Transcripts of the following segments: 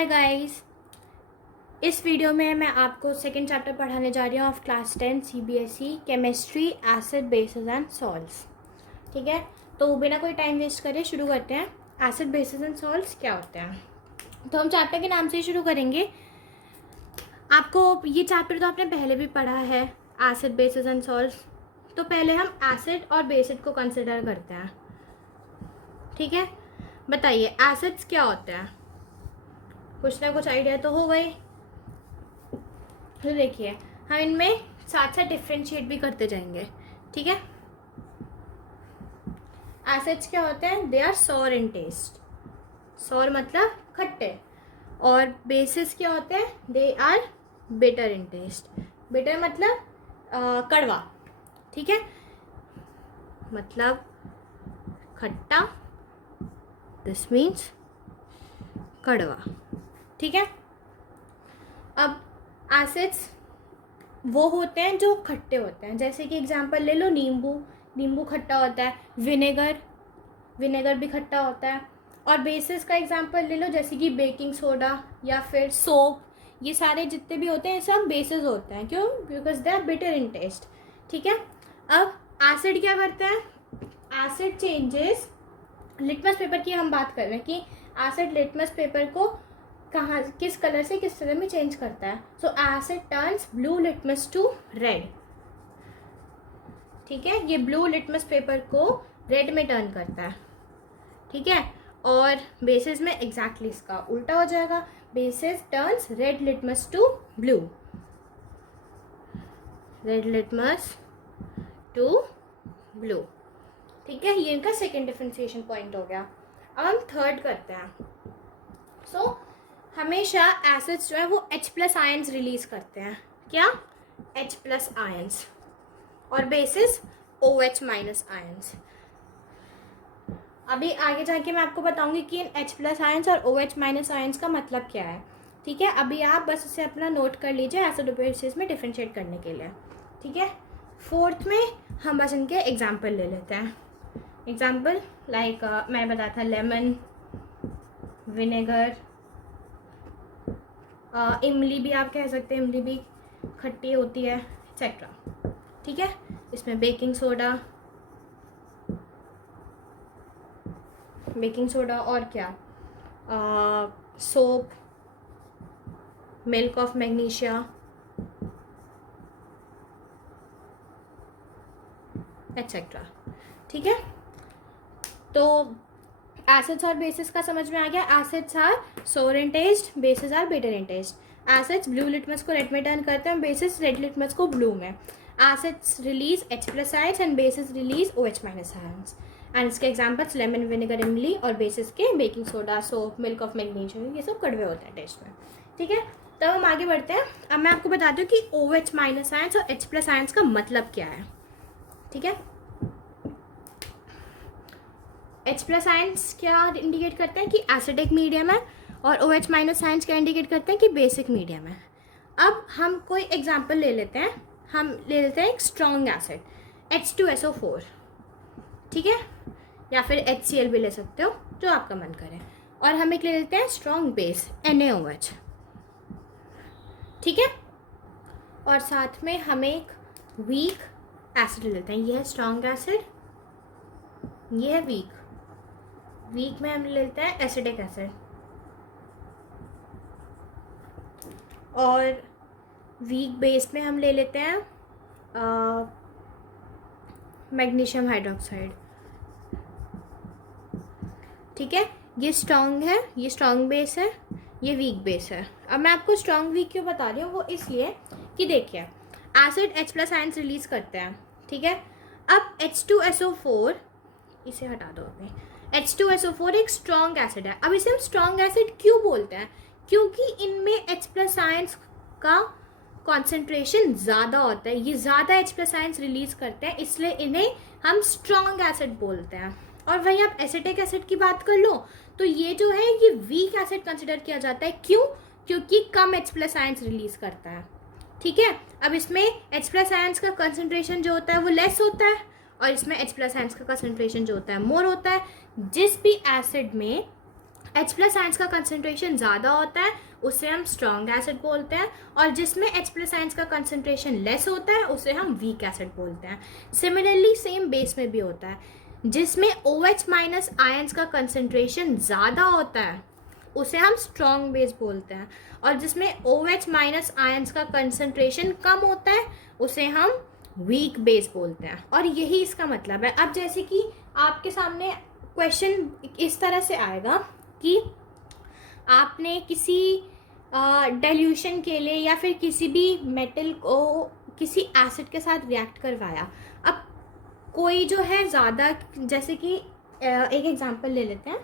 Hi guys, इस video में मैं आपको सेकंड चैप्टर पढ़ाने जा रही हूँ of class 10 CBSE chemistry acid basis and salts. ठीक है, तो बिना कोई टाइम वेस्ट करे शुरू करते हैं। एसिड बेसिस एंड सॉल्ट्स क्या होते हैं, तो हम चैप्टर के नाम से ही शुरू करेंगे। आपको ये चैप्टर तो आपने पहले भी पढ़ा है, एसिड बेसिस एंड सॉल्ट्स। तो पहले हम एसिड और बेसिड को कंसिडर करते हैं। ठीक है, बताइए एसिड्स क्या होते हैं, कुछ ना कुछ आइडिया तो हो गई। तो देखिए, हम इनमें साथ साथ डिफ्रेंशिएट भी करते जाएंगे। ठीक है, एसिड्स क्या होते हैं, they are sour in taste. Sour मतलब खट्टे। और बेसिस क्या होते हैं, they are bitter in taste. Bitter मतलब कड़वा। ठीक है, मतलब खट्टा, दिस मीन्स कड़वा। ठीक है, अब एसिड्स वो होते हैं जो खट्टे होते हैं। जैसे कि एग्जांपल ले लो, नींबू खट्टा होता है। विनेगर भी खट्टा होता है। और बेसिस का एग्जांपल ले लो, जैसे कि बेकिंग सोडा या फिर सोप। ये सारे जितने भी होते हैं ये सब बेसिस होते हैं। क्यों? Because they are bitter in taste. ठीक है, अब एसिड क्या करते हैं, एसिड चेंजेस लिटमस पेपर की हम बात कर रहे हैं कि एसिड लिटमस पेपर को कहाँ किस कलर से किस कलर में चेंज करता है। So acid turns blue litmus to red. ठीक है, ये ब्लू लिटमस पेपर को रेड में टर्न करता है। ठीक है, और बेसिस में एग्जैक्टली इसका उल्टा हो जाएगा। Bases turns red litmus to blue, red litmus to blue. ठीक है, ये इनका सेकेंड डिफरेंशिएशन पॉइंट हो गया। अब हम थर्ड करते हैं। सो हमेशा एसिड्स जो है वो H+ आयंस रिलीज करते हैं। क्या? H+ ions. और बेसिस OH- आयंस। अभी आगे जाके मैं आपको बताऊंगी कि इन H+ आयंस और OH- आयंस का मतलब क्या है। ठीक है, अभी आप बस इसे अपना नोट कर लीजिए एसिड और बेसिस में डिफरेंशिएट करने के लिए। ठीक है, फोर्थ में हम बस इनके एग्जाम्पल ले लेते हैं। एग्जाम्पल लाइक मैं बताया था लेमन, विनेगर, इमली भी आप कह सकते हैं, इमली भी खट्टी होती है, एक्सेट्रा। ठीक है, इसमें बेकिंग सोडा और क्या, soap, milk of magnesia, etcetera. ठीक है, तो एसिड्स और बेसिस का समझ में आ गया। Acids are sour in taste, bases are bitter in taste. Acids blue litmus को रेड में टर्न करते हैं, बेसिस रेड लिटमस को ब्लू में। Acids release H+ ions and bases release OH- ions. And इसके एग्जांपल्स लेमन, विनेगर, इमली, और bases के baking soda, soap, milk of magnesium, ये सब कड़वे होते हैं टेस्ट में। ठीक है, तब हम आगे बढ़ते हैं। अब मैं आपको बताती हूँ कि OH- आयंस और H+ आयंस का मतलब क्या है। ठीक है, H+ आयंस क्या इंडिकेट करते हैं कि एसिडिक मीडियम है, और OH- आयंस क्या इंडिकेट करते हैं कि बेसिक मीडियम है। अब हम कोई एग्जांपल ले लेते हैं। हम ले लेते हैं एक स्ट्रॉन्ग एसिड H2SO4। ठीक है, या फिर HCl भी ले सकते हो, जो आपका मन करे। और हम एक ले लेते हैं स्ट्रॉन्ग बेस NaOH। ठीक है, और साथ में हम एक वीक एसिड ले लेते हैं। यह है स्ट्रॉन्ग एसिड, यह है वीक में हम लेते हैं एसिडिक एसिड। और वीक बेस में हम ले लेते हैं मैग्नीशियम हाइड्रोक्साइड। ठीक है, ये स्ट्रॉन्ग है, ये स्ट्रॉन्ग बेस है, ये वीक बेस है। अब मैं आपको स्ट्रॉन्ग वीक क्यों बता रही हूँ, वो इसलिए कि देखिए एसिड H+ आयंस रिलीज करते हैं। ठीक है, अब H2SO4, इसे हटा दो अभी। H2SO4 एक स्ट्रॉन्ग एसिड है। अब इसे हम स्ट्रॉन्ग एसिड क्यों बोलते हैं, क्योंकि इनमें H+ आयंस का कॉन्सेंट्रेशन ज़्यादा होता है। ये ज़्यादा H+ आयंस रिलीज करते हैं, इसलिए इन्हें हम स्ट्रॉन्ग एसिड बोलते हैं। और वहीं आप एसिटिक एसिड की बात कर लो तो ये जो है ये वीक एसिड कंसिडर किया जाता है। क्यों? क्योंकि कम H+ आयंस रिलीज करता है। ठीक है, अब इसमें H+ आयंस का कंसेंट्रेशन जो होता है वो लेस होता है, और इसमें H+ आयंस का कंसेंट्रेशन जो होता है मोर होता है। जिस भी एसिड में H प्लस आयंस का कंसनट्रेशन ज़्यादा होता है उसे हम स्ट्रॉन्ग एसिड बोलते हैं, और जिसमें H प्लस आयंस का कंसनट्रेशन लेस होता है उसे हम वीक एसिड बोलते हैं. सिमिलरली सेम बेस में भी होता है, जिसमें OH माइनस आयंस का कंसनट्रेशन ज़्यादा होता है उसे हम स्ट्रॉन्ग बेस बोलते हैं, और जिसमें OH माइनस आयंस का कंसनट्रेशन कम होता है उसे हम वीक बेस बोलते हैं. और यही इसका मतलब है. अब जैसे कि आपके सामने क्वेश्चन इस तरह से आएगा कि आपने किसी डाइल्यूशन के लिए या फिर किसी भी मेटल को किसी एसिड के साथ रिएक्ट करवाया. अब कोई जो है ज़्यादा, जैसे कि एक एग्जांपल ले लेते हैं.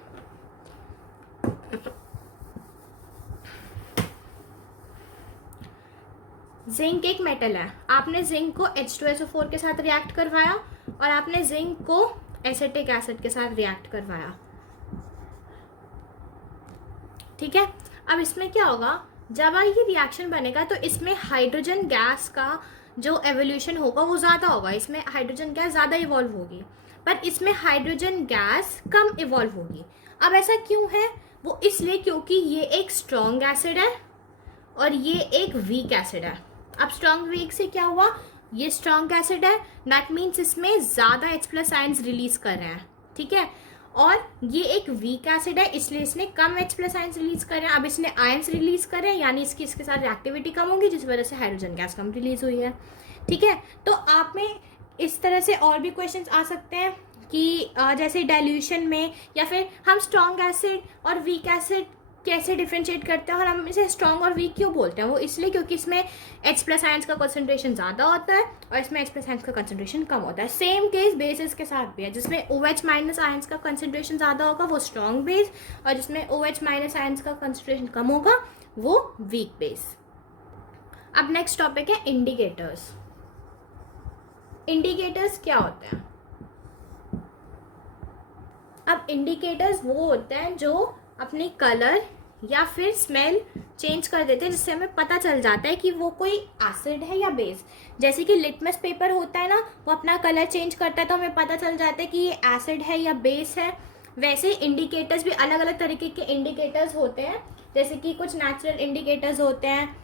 जिंक एक मेटल है, आपने जिंक को H2SO4 के साथ रिएक्ट करवाया और आपने जिंक को एसिटिक एसिड के साथ रिएक्ट करवाया. ठीक है. अब इसमें क्या होगा, जब ये रिएक्शन बनेगा तो इसमें हाइड्रोजन गैस का जो एवोल्यूशन होगा वो ज़्यादा होगा, इसमें हाइड्रोजन गैस ज़्यादा इवॉल्व होगी, पर इसमें हाइड्रोजन गैस कम इवॉल्व होगी. अब ऐसा क्यों है, वो इसलिए क्योंकि ये एक स्ट्रॉन्ग एसिड है और ये एक वीक एसिड है. अब स्ट्रॉन्ग वीक से क्या हुआ, ये स्ट्रॉन्ग एसिड है, दैट मीन्स इसमें ज़्यादा H प्लस आयंस रिलीज कर रहे हैं. ठीक है. और ये एक वीक एसिड है इसलिए इसने कम H प्लस आयंस रिलीज कर रहे हैं. अब इसने आयंस रिलीज कर रहे हैं यानी इसके साथ रिएक्टिविटी कम होगी, जिस वजह से हाइड्रोजन गैस कम रिलीज हुई है. ठीक है. तो आप में इस तरह से और भी क्वेश्चंस आ सकते हैं कि जैसे डाइल्यूशन में, या फिर हम स्ट्रॉन्ग एसिड और वीक एसिड कैसे डिफ्रेंशिएट करते हैं और हम इसे स्ट्रॉन्ग और वीक क्यों बोलते हैं. वो इसलिए क्योंकि इसमें H प्लस आयंस का कंसनट्रेशन ज़्यादा होता है और इसमें H प्लस आयंस का कंसनट्रेशन कम होता है. सेम केस बेसिस के साथ भी है, जिसमें OH माइनस आयंस का कंसनट्रेशन ज़्यादा होगा वो स्ट्रॉन्ग बेस, और जिसमें OH माइनस आयंस का कंसनट्रेशन कम होगा वो वीक बेस. अब नेक्स्ट टॉपिक है इंडिकेटर्स. इंडिकेटर्स क्या होते हैं. अब इंडिकेटर्स वो होते हैं जो अपनी कलर या फिर स्मेल चेंज कर देते हैं, जिससे हमें पता चल जाता है कि वो कोई एसिड है या बेस. जैसे कि लिटमस पेपर होता है ना, वो अपना कलर चेंज करता है तो हमें पता चल जाता है कि ये एसिड है या बेस है. वैसे इंडिकेटर्स भी अलग अलग तरीके के इंडिकेटर्स होते हैं, जैसे कि कुछ नेचुरल इंडिकेटर्स होते हैं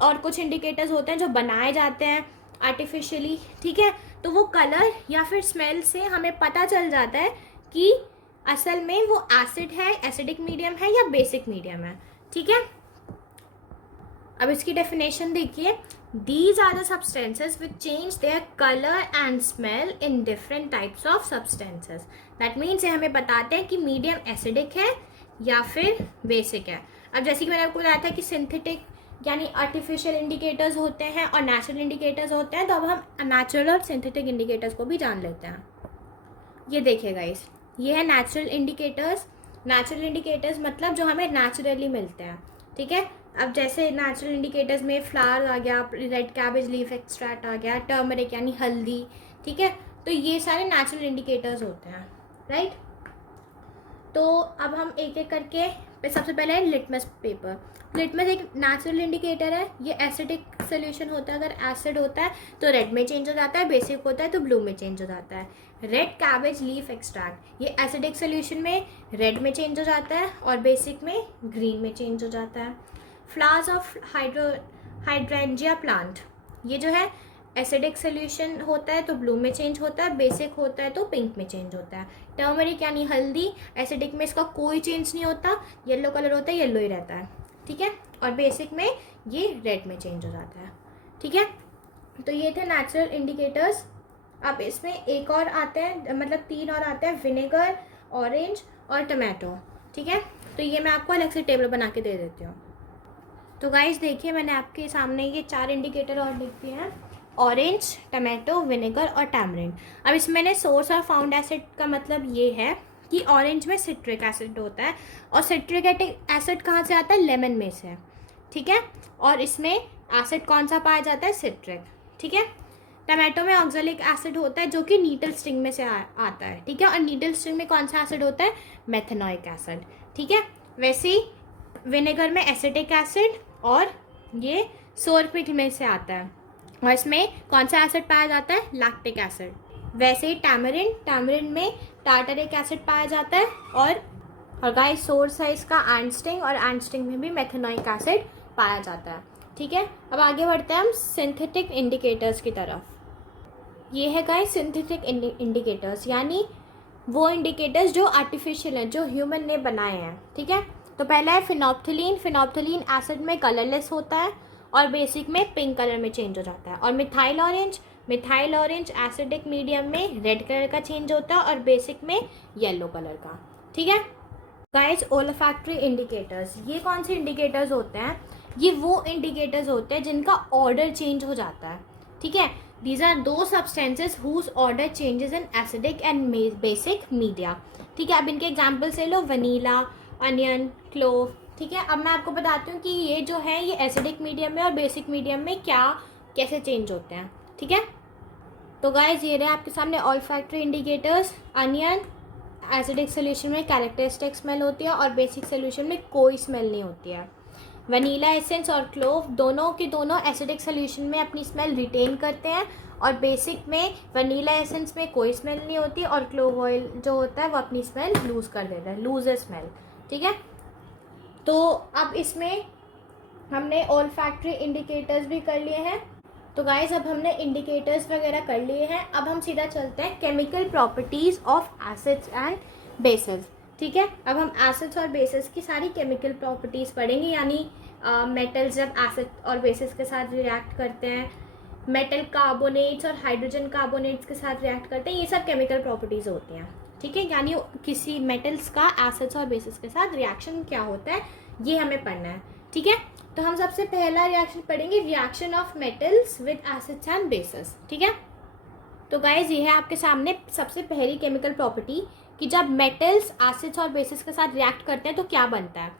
और कुछ इंडिकेटर्स होते हैं जो बनाए जाते हैं आर्टिफिशियली. ठीक है. तो वो कलर या फिर स्मेल से हमें पता चल जाता है कि असल में वो एसिड है, एसिडिक मीडियम है या बेसिक मीडियम है. ठीक है. अब इसकी डेफिनेशन देखिए. These are the substances which change their colour and smell in different types of substances. That means ये हमें बताते हैं कि मीडियम एसिडिक है या फिर बेसिक है. अब जैसे कि मैंने आपको बताया था कि सिंथेटिक यानी आर्टिफिशियल इंडिकेटर्स होते हैं और नेचुरल इंडिकेटर्स होते हैं, तो अब हम नेचुरल और सिंथेटिक इंडिकेटर्स को भी जान लेते हैं. ये देखिएगा, ये है नेचुरल इंडिकेटर्स. नेचुरल इंडिकेटर्स मतलब जो हमें नेचुरली मिलते हैं. ठीक है. अब जैसे नेचुरल इंडिकेटर्स में फ्लावर आ गया, रेड कैबेज लीफ एक्सट्रैक्ट आ गया, टर्मरिक यानी हल्दी. ठीक है. तो ये सारे नेचुरल इंडिकेटर्स होते हैं. राइट. तो अब हम एक एक करके, सबसे पहले है लिटमस पेपर. लिटमस एक नेचुरल इंडिकेटर है. ये एसिडिक सोल्यूशन होता है. अगर एसिड होता है तो रेड में चेंज हो जाता है, बेसिक होता है तो ब्लू में चेंज हो जाता है. रेड कैबेज लीफ एक्सट्रैक्ट, ये एसिडिक सोल्यूशन में रेड में चेंज हो जाता है और बेसिक में ग्रीन में चेंज हो जाता है. फ्लावर्स ऑफ हाइड्रेंजिया प्लांट, ये जो है एसिडिक सोल्यूशन होता है तो ब्लू में चेंज होता है, बेसिक होता है तो पिंक में चेंज होता है. टर्मरिक यानी हल्दी, एसिडिक में इसका कोई चेंज नहीं होता, येलो कलर होता है, येलो ही रहता है. ठीक है. और बेसिक में ये रेड में चेंज हो जाता है. ठीक है. तो ये थे नेचुरल इंडिकेटर्स. अब इसमें एक और आते हैं, मतलब 3 और आते हैं, विनेगर, ऑरेंज और टमाटो. ठीक है. तो ये मैं आपको अलग से टेबल बना के दे देती हूँ. तो गाइस देखिए, मैंने आपके सामने ये 4 इंडिकेटर और लिख दिए हैं, ऑरेंज, टमाटो, विनेगर और टैमरिंड. अब इसमें मैंने सोर्स और फाउंड एसिड का मतलब ये है कि ऑरेंज में सिट्रिक एसिड होता है, और सिट्रिक एसिड कहाँ से आता है, लेमन में से. ठीक है. और इसमें एसिड कौन सा पाया जाता है, सिट्रिक. ठीक है. टमाटो में ऑक्जेलिक एसिड होता है जो कि नीडल स्ट्रिंग में से आता है. ठीक है. और नीडल स्ट्रिंग में कौन सा एसिड होता है, मेथेनोइक एसिड. ठीक है. वैसे ही विनेगर में एसिटिक एसिड और ये सोरपिक में से आता है, और इसमें कौन सा एसिड पाया जाता है, लैक्टिक एसिड. वैसे ही टैमरिंड में टार्टरिक एसिड पाया जाता है और और गाइस सोर्स है इसका एंडस्टिंग, और एंडस्टिंग में भी मेथेनोइक एसिड पाया जाता है। ठीक है, अब आगे बढ़ते हैं हम सिंथेटिक इंडिकेटर्स की तरफ। ये है गाइस सिंथेटिक इंडिकेटर्स, यानी वो इंडिकेटर्स जो आर्टिफिशियल हैं, जो ह्यूमन ने बनाए हैं। ठीक है, तो पहला है फिनोप्थिलीन। फिनोप्थिलीन एसिड में कलरलेस होता है और बेसिक में पिंक कलर में चेंज हो जाता है। और methyl orange, methyl orange acidic medium में रेड कलर का चेंज होता है और बेसिक में येलो कलर का। ठीक है गाइस, ओल्फैक्टरी इंडिकेटर्स, ये कौन से इंडिकेटर्स होते हैं? ये वो इंडिकेटर्स होते हैं जिनका ऑर्डर चेंज हो जाता है। ठीक है, these are two substances whose odour changes in acidic and basic media. ठीक है, अब इनके एग्जाम्पल्स ले लो, वनीला, अनियन, क्लोव। ठीक है, अब मैं आपको बताती हूँ कि ये जो है ये एसिडिक मीडियम में और बेसिक मीडियम में कैसे चेंज होते हैं। ठीक है, तो गाइस ये रहे आपके सामने olfactory indicators. Onion acidic solution में कैरेक्टरिस्टिक स्मेल होती है और बेसिक सोल्यूशन में कोई स्मेल नहीं होती है। वनीला एसेंस और क्लोव दोनों के दोनों एसिडिक सोल्यूशन में अपनी स्मेल रिटेन करते हैं और बेसिक में वनीला एसेंस में कोई स्मेल नहीं होती और क्लोव ऑयल जो होता है वो अपनी स्मेल लूज कर देता है, लूज स्मेल। ठीक है, तो अब इसमें हमने ऑल्फैक्टरी इंडिकेटर्स भी कर लिए हैं। तो गाइस अब हमने इंडिकेटर्स वगैरह कर लिए हैं, अब हम सीधा चलते हैं chemical properties of acids and bases. ठीक है, अब हम एसिड्स और बेसेस की सारी केमिकल प्रॉपर्टीज पढ़ेंगे, यानी मेटल्स जब एसिड और बेसेस के साथ रिएक्ट करते हैं, मेटल कार्बोनेट्स और हाइड्रोजन कार्बोनेट्स के साथ रिएक्ट करते हैं, ये सब केमिकल प्रॉपर्टीज होती हैं। ठीक है, यानी किसी मेटल्स का एसिड्स और बेसेस के साथ रिएक्शन क्या होता है ये हमें पढ़ना है। ठीक है, तो हम सबसे पहला रिएक्शन पढ़ेंगे, reaction of metals with acids and bases. ठीक है, तो गाइस ये है आपके सामने सबसे पहली केमिकल प्रॉपर्टी कि जब मेटल्स एसिड्स और बेसिस के साथ रिएक्ट करते हैं तो क्या बनता है।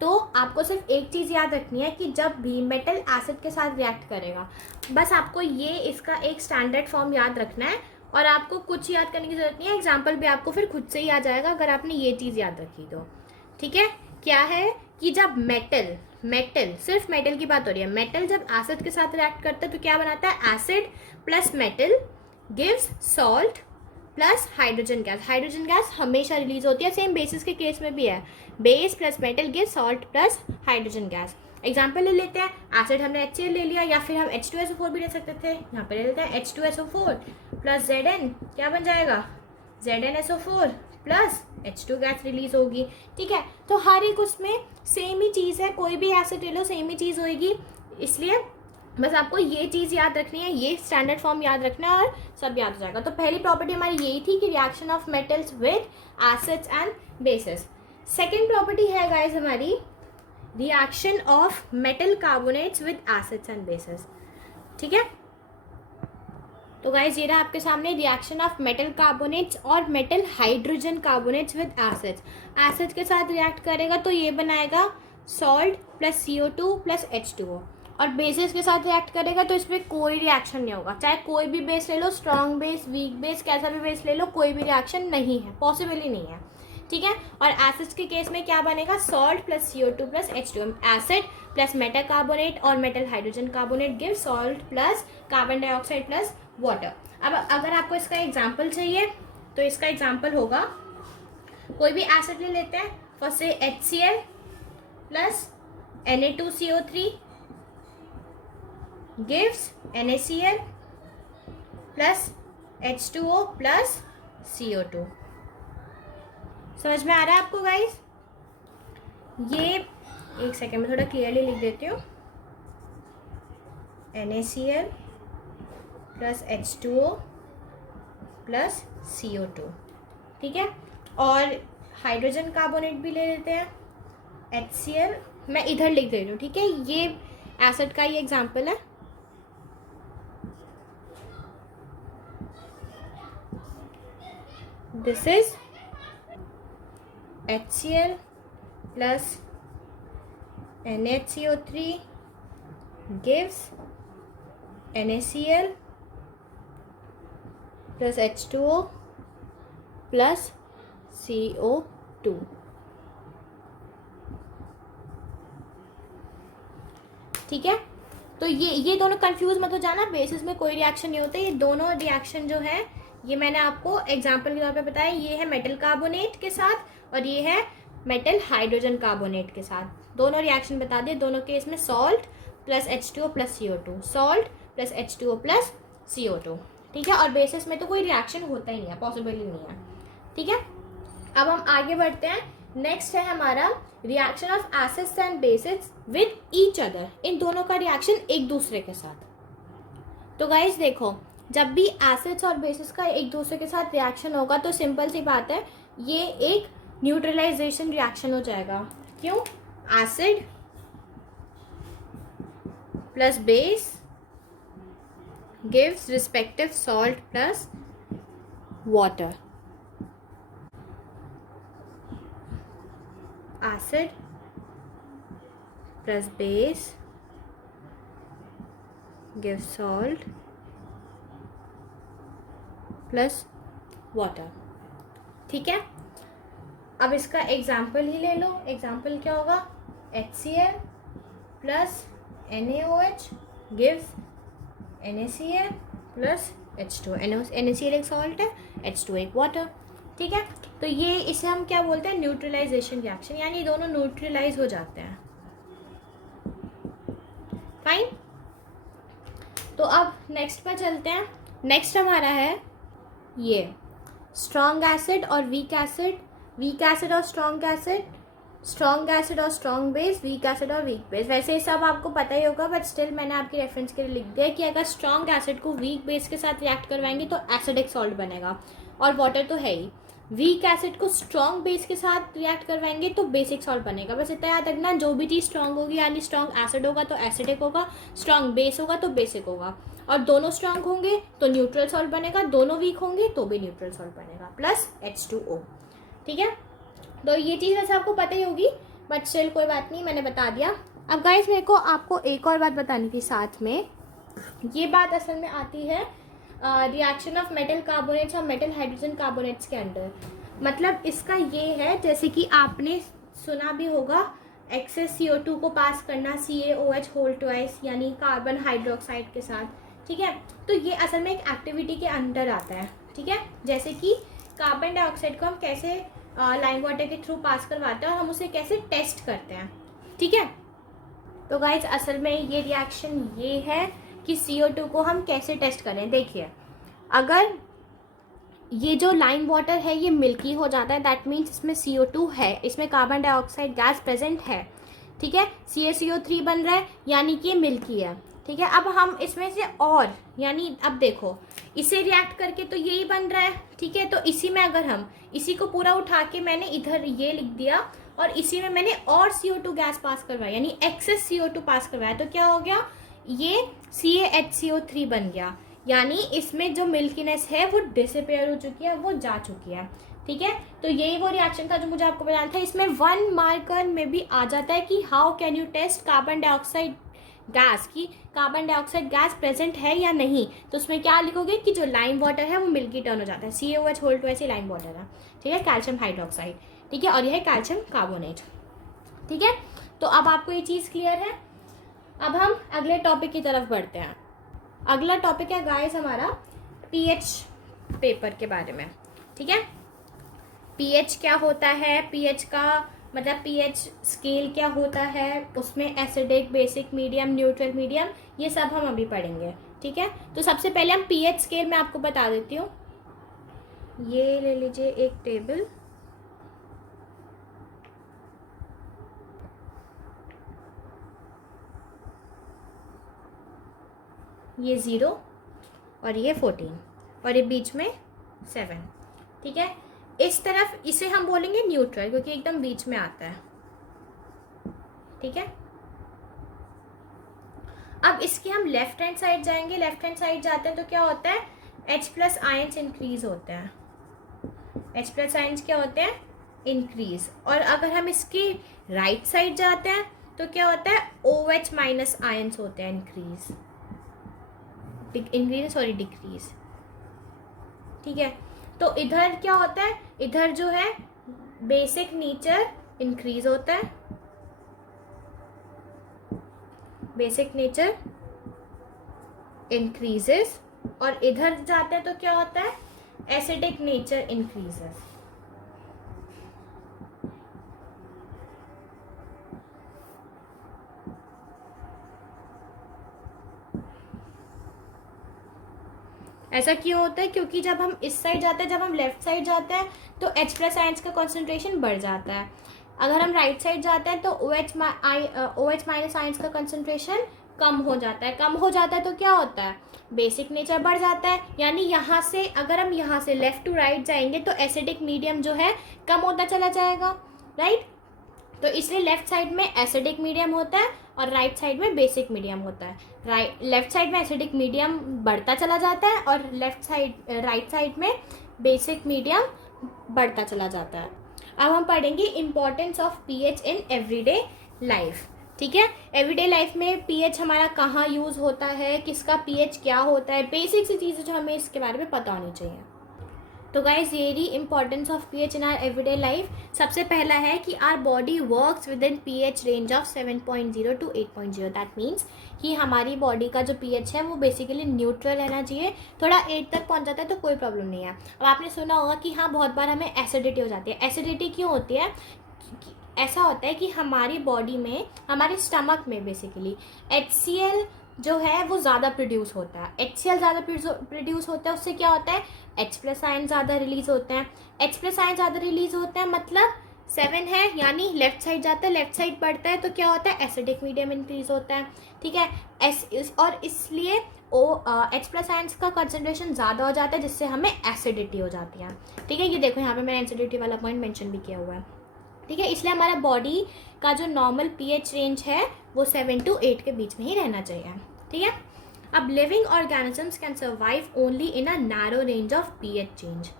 तो आपको सिर्फ एक चीज़ याद रखनी है कि जब भी मेटल एसिड के साथ रिएक्ट करेगा, बस आपको ये इसका एक स्टैंडर्ड फॉर्म याद रखना है और आपको कुछ याद करने की जरूरत नहीं है, एग्जाम्पल भी आपको फिर खुद से ही आ जाएगा अगर आपने ये चीज़ याद रखी तो। ठीक है, क्या है कि जब मेटल सिर्फ मेटल की बात हो रही है, मेटल जब एसिड के साथ रिएक्ट करता है तो क्या बनाता है, acid plus metal gives salt plus hydrogen gas. Hydrogen gas हमेशा रिलीज होती है, सेम बेसिस के केस में भी है, base plus metal give salt plus hydrogen gas. Example ले लेते हैं, एसिड हमने HCl ले लिया या फिर हम H2SO4 भी ले सकते थे, यहाँ पे ले लेते हैं H2SO4 प्लस Zn, क्या बन जाएगा, ZnSO4 plus H2 gas release होगी। ठीक है, तो हर एक उसमें सेम ही चीज़ है, कोई भी एसिड ले लो सेम ही चीज़ होगी, इसलिए बस आपको ये चीज़ याद रखनी है, ये स्टैंडर्ड फॉर्म याद रखना है और सब याद हो जाएगा। तो पहली प्रॉपर्टी हमारी यही थी कि reaction of metals with acids and basis. Second property है गाइस हमारी reaction of metal carbonates with acids and basis. ठीक है, तो गाइस ये रहा आपके सामने रिएक्शन ऑफ मेटल कार्बोनेट्स और metal hydrogen carbonates with acids. Acid के साथ रिएक्ट करेगा तो ये बनाएगा salt plus CO2 plus H2O, और बेसिस के साथ रिएक्ट करेगा तो इसमें कोई रिएक्शन नहीं होगा, चाहे कोई भी बेस ले लो, स्ट्रॉन्ग बेस, वीक बेस, कैसा भी बेस ले लो, कोई भी रिएक्शन नहीं है, पॉसिबल ही नहीं है। ठीक है, और एसिड्स के केस में क्या बनेगा, salt plus CO2 plus H2O, acid plus metal carbonate और metal hydrogen carbonate give salt plus carbon dioxide plus water. अब अगर आपको इसका एग्जाम्पल चाहिए तो इसका एग्जाम्पल होगा, कोई भी एसिड ले लेते हैं, फर्स्ट से HCl plus Na2CO3 gives NaCl plus H2O plus CO2। समझ में आ रहा है आपको गाइस? ये एक सेकेंड में थोड़ा क्लियरली लिख देती हूँ, NaCl plus H2O plus CO2। ठीक है, और हाइड्रोजन कार्बोनेट भी ले लेते हैं, HCl, मैं इधर लिख दे रही हूँ। ठीक है, ये एसिड का ही एग्जाम्पल है, this is HCl plus NaCO3 gives NaCl plus H2O plus CO2। ठीक है, तो ये दोनों कंफ्यूज मत हो जाना, बेसिस में कोई रिएक्शन नहीं होता, ये दोनों रिएक्शन जो है ये मैंने आपको एग्जाम्पल के तौर पे बताया, ये है मेटल कार्बोनेट के साथ और ये है मेटल हाइड्रोजन कार्बोनेट के साथ। दोनों रिएक्शन बता दिए, दोनों केस में salt plus H2O plus CO2, salt plus H2O plus CO2, ठीक है। और बेसिस में तो कोई रिएक्शन होता ही नहीं है, पॉसिबल ही नहीं है, ठीक है। अब हम आगे बढ़ते हैं। नेक्स्ट है हमारा reaction of acids and bases with each other, इन दोनों का रिएक्शन एक दूसरे के साथ। तो गाइस देखो, जब भी एसिड्स और बेसिस का एक दूसरे के साथ रिएक्शन होगा तो सिंपल सी बात है, ये एक न्यूट्रलाइजेशन रिएक्शन हो जाएगा। क्यों? Acid plus base gives respective salt plus water. Acid plus base gives salt plus water, ठीक है। अब इसका एग्जाम्पल ही ले लो। एग्जाम्पल क्या होगा? HCl plus NaOH gives NaCl plus H2O। NaCl एक सॉल्ट है, H2O एक वाटर, ठीक है। तो ये इसे हम क्या बोलते हैं? न्यूट्रलाइजेशन रिएक्शन, यानी दोनों न्यूट्रलाइज हो जाते हैं। फाइन। तो अब नेक्स्ट पर चलते हैं। नेक्स्ट हमारा है ये स्ट्रॉन्ग एसिड और वीक एसिड, वीक एसिड और स्ट्रॉन्ग एसिड, स्ट्रॉन्ग एसिड और स्ट्रॉन्ग बेस, वीक एसिड और वीक बेस। वैसे ये सब आपको पता ही होगा, बट स्टिल मैंने आपके रेफरेंस के लिए लिख दिया कि अगर स्ट्रॉन्ग एसिड को वीक बेस के साथ रिएक्ट करवाएंगे तो एसिडिक सॉल्ट बनेगा, और वाटर तो है ही। वीक एसिड को स्ट्रॉन्ग बेस के साथ रिएक्ट करवाएंगे तो बेसिक सॉल्ट बनेगा। बस इतना याद रखना, जो भी चीज़ स्ट्रॉन्ग होगी, यानी स्ट्रॉन्ग एसिड होगा तो एसिडिक होगा, स्ट्रॉन्ग बेस होगा तो बेसिक होगा, और दोनों स्ट्रॉन्ग होंगे तो न्यूट्रल सॉल्ट बनेगा, दोनों वीक होंगे तो भी न्यूट्रल सॉल्ट बनेगा, प्लस H2O, ठीक है। तो ये चीज़ वैसे आपको पता ही होगी, बट स्टिल कोई बात नहीं, मैंने बता दिया। अब गाइस मेरे को आपको एक और बात बतानी थी साथ में। ये बात असल में आती है रिएक्शन ऑफ मेटल कार्बोनेट्स और मेटल हाइड्रोजन कार्बोनेट्स के अंदर। मतलब इसका ये है, जैसे कि आपने सुना भी होगा, एक्सेस CO2 को पास करना CaOH होल ट्वाइस, यानी कार्बन हाइड्रोक्साइड के साथ, ठीक है। तो ये असल में एक एक्टिविटी के अंदर आता है, ठीक है। जैसे कि कार्बन डाइऑक्साइड को हम कैसे लाइम वाटर के थ्रू पास करवाते हैं और हम उसे कैसे टेस्ट करते हैं, ठीक है। तो गाइज असल में ये रिएक्शन ये है कि CO2 को हम कैसे टेस्ट करें। देखिए, अगर ये जो लाइम वाटर है ये मिल्की हो जाता है, दैट मीन्स इसमें CO2 है, इसमें कार्बन डाइऑक्साइड गैस प्रेजेंट है, ठीक है। CaCO3 बन रहा है, यानी कि ये मिल्की है, ठीक है। अब हम इसमें से और, यानी अब देखो, इसे रिएक्ट करके तो यही बन रहा है, ठीक है। तो इसी में अगर हम इसी को पूरा उठा के मैंने इधर ये लिख दिया और इसी में मैंने और CO2 गैस पास करवाया, यानी एक्सेस CO2 पास करवाया, तो क्या हो गया? ये CaHCO3 बन गया, यानी इसमें जो मिल्कीनेस है वो डिसअपेयर हो चुकी है, वो जा चुकी है, ठीक है। तो यही वो रिएक्शन था जो मुझे आपको बताना था। इसमें 1 मार्कर में भी आ जाता है कि how can you test carbon dioxide gas, की कार्बन डाइऑक्साइड गैस प्रेजेंट है या नहीं। तो उसमें क्या लिखोगे कि जो लाइम वाटर है वो मिल्की टर्न हो जाता है, CaOH होल ट्वाइस ही लाइम वाटर है, ठीक है, कैल्शियम हाइड्रोक्साइड, ठीक है, और यह है कैल्शियम कार्बोनेट, ठीक है। तो अब आपको ये चीज़ क्लियर है। अब हम अगले टॉपिक की तरफ बढ़ते हैं। अगला टॉपिक है गाइस हमारा pH पेपर के बारे में, ठीक है। pH क्या होता है, pH का मतलब pH स्केल क्या होता है, उसमें acidic, basic, medium, neutral, medium, ये सब हम अभी पढ़ेंगे, ठीक है। तो सबसे पहले हम pH स्केल मैं आपको बता देती हूँ। ये ले लीजिए एक टेबल, ये 0 और ये 14 और ये बीच में 7, ठीक है। इस तरफ इसे हम बोलेंगे न्यूट्रल, क्योंकि एकदम बीच में आता है, ठीक है। अब इसके हम लेफ्ट हैंड साइड जाएंगे, लेफ्ट हैंड साइड जाते हैं तो क्या होता है? H+ आयंस इंक्रीज होते हैं, H+ आयंस क्या होते हैं? इंक्रीज। और अगर हम इसके राइट साइड जाते हैं तो क्या होता है? OH- आयंस होते हैं इंक्रीज, डिक्रीज, ठीक है। तो इधर क्या होता है? इधर जो है बेसिक नेचर इंक्रीज होता है, बेसिक नेचर इंक्रीजेस, और इधर जाते हैं तो क्या होता है? एसिडिक नेचर इंक्रीजेस, ऐसा क्यों होता है? क्योंकि जब हम इस साइड जाते हैं, जब हम लेफ्ट साइड जाते हैं तो H प्लस आयंस का कॉन्सेंट्रेशन बढ़ जाता है। अगर हम राइट साइड जाते हैं तो OH माइनस आयंस का कंसंट्रेशन कम हो जाता है। कम हो जाता है तो क्या होता है? बेसिक नेचर बढ़ जाता है। यानी यहाँ से अगर हम यहाँ से लेफ्ट टू राइट जाएंगे तो एसिडिक मीडियम जो है कम होता चला जाएगा, राइट। तो इसलिए लेफ्ट साइड में एसिडिक मीडियम होता है और राइट साइड में बेसिक मीडियम होता है। लेफ्ट साइड में एसिडिक मीडियम बढ़ता चला जाता है और राइट साइड में बेसिक मीडियम बढ़ता चला जाता है। अब हम पढ़ेंगे importance of pH in everyday life. ठीक है, एवरीडे लाइफ में पीएच हमारा कहाँ यूज़ होता है, किसका पीएच क्या होता है, बेसिक सी चीज़ें जो हमें इसके बारे में पता होनी चाहिए। तो गाइज ये रही importance of pH in are everyday life. सबसे पहला है कि our body works with in pH range of 7.0 to 8.0। That means कि हमारी बॉडी का जो पीएच है वो बेसिकली न्यूट्रल रहना चाहिए। थोड़ा 8 तक पहुंच जाता है तो कोई प्रॉब्लम नहीं है। अब आपने सुना होगा कि हाँ बहुत बार हमें एसिडिटी हो जाती है। एसिडिटी क्यों होती है? ऐसा होता है कि हमारी बॉडी में, हमारे स्टमक में बेसिकली HCl जो है वो ज़्यादा प्रोड्यूस होता है। HCl ज़्यादा प्रोड्यूस होता है, उससे क्या होता है? H प्लस आयन ज़्यादा रिलीज होते हैं। H प्लस आयन ज़्यादा रिलीज होते हैं मतलब 7 है, यानी लेफ्ट साइड जाता है, लेफ्ट साइड बढ़ता है तो क्या होता है? एसिडिक मीडियम इंक्रीज होता है। ठीक है, और इसलिए H प्लस आयन्स का कंसनट्रेशन ज़्यादा हो जाता है जिससे हमें एसिडिटी हो जाती है। ठीक है, ये देखो यहाँ पे मैंने एसिडिटी वाला पॉइंट मेंशन भी किया हुआ है। ठीक है, इसलिए हमारा बॉडी का जो नॉर्मल पीएच रेंज है वो 7 to 8 के बीच में ही रहना चाहिए। ठीक है, अब living organisms can survive only in a narrow range of pH change.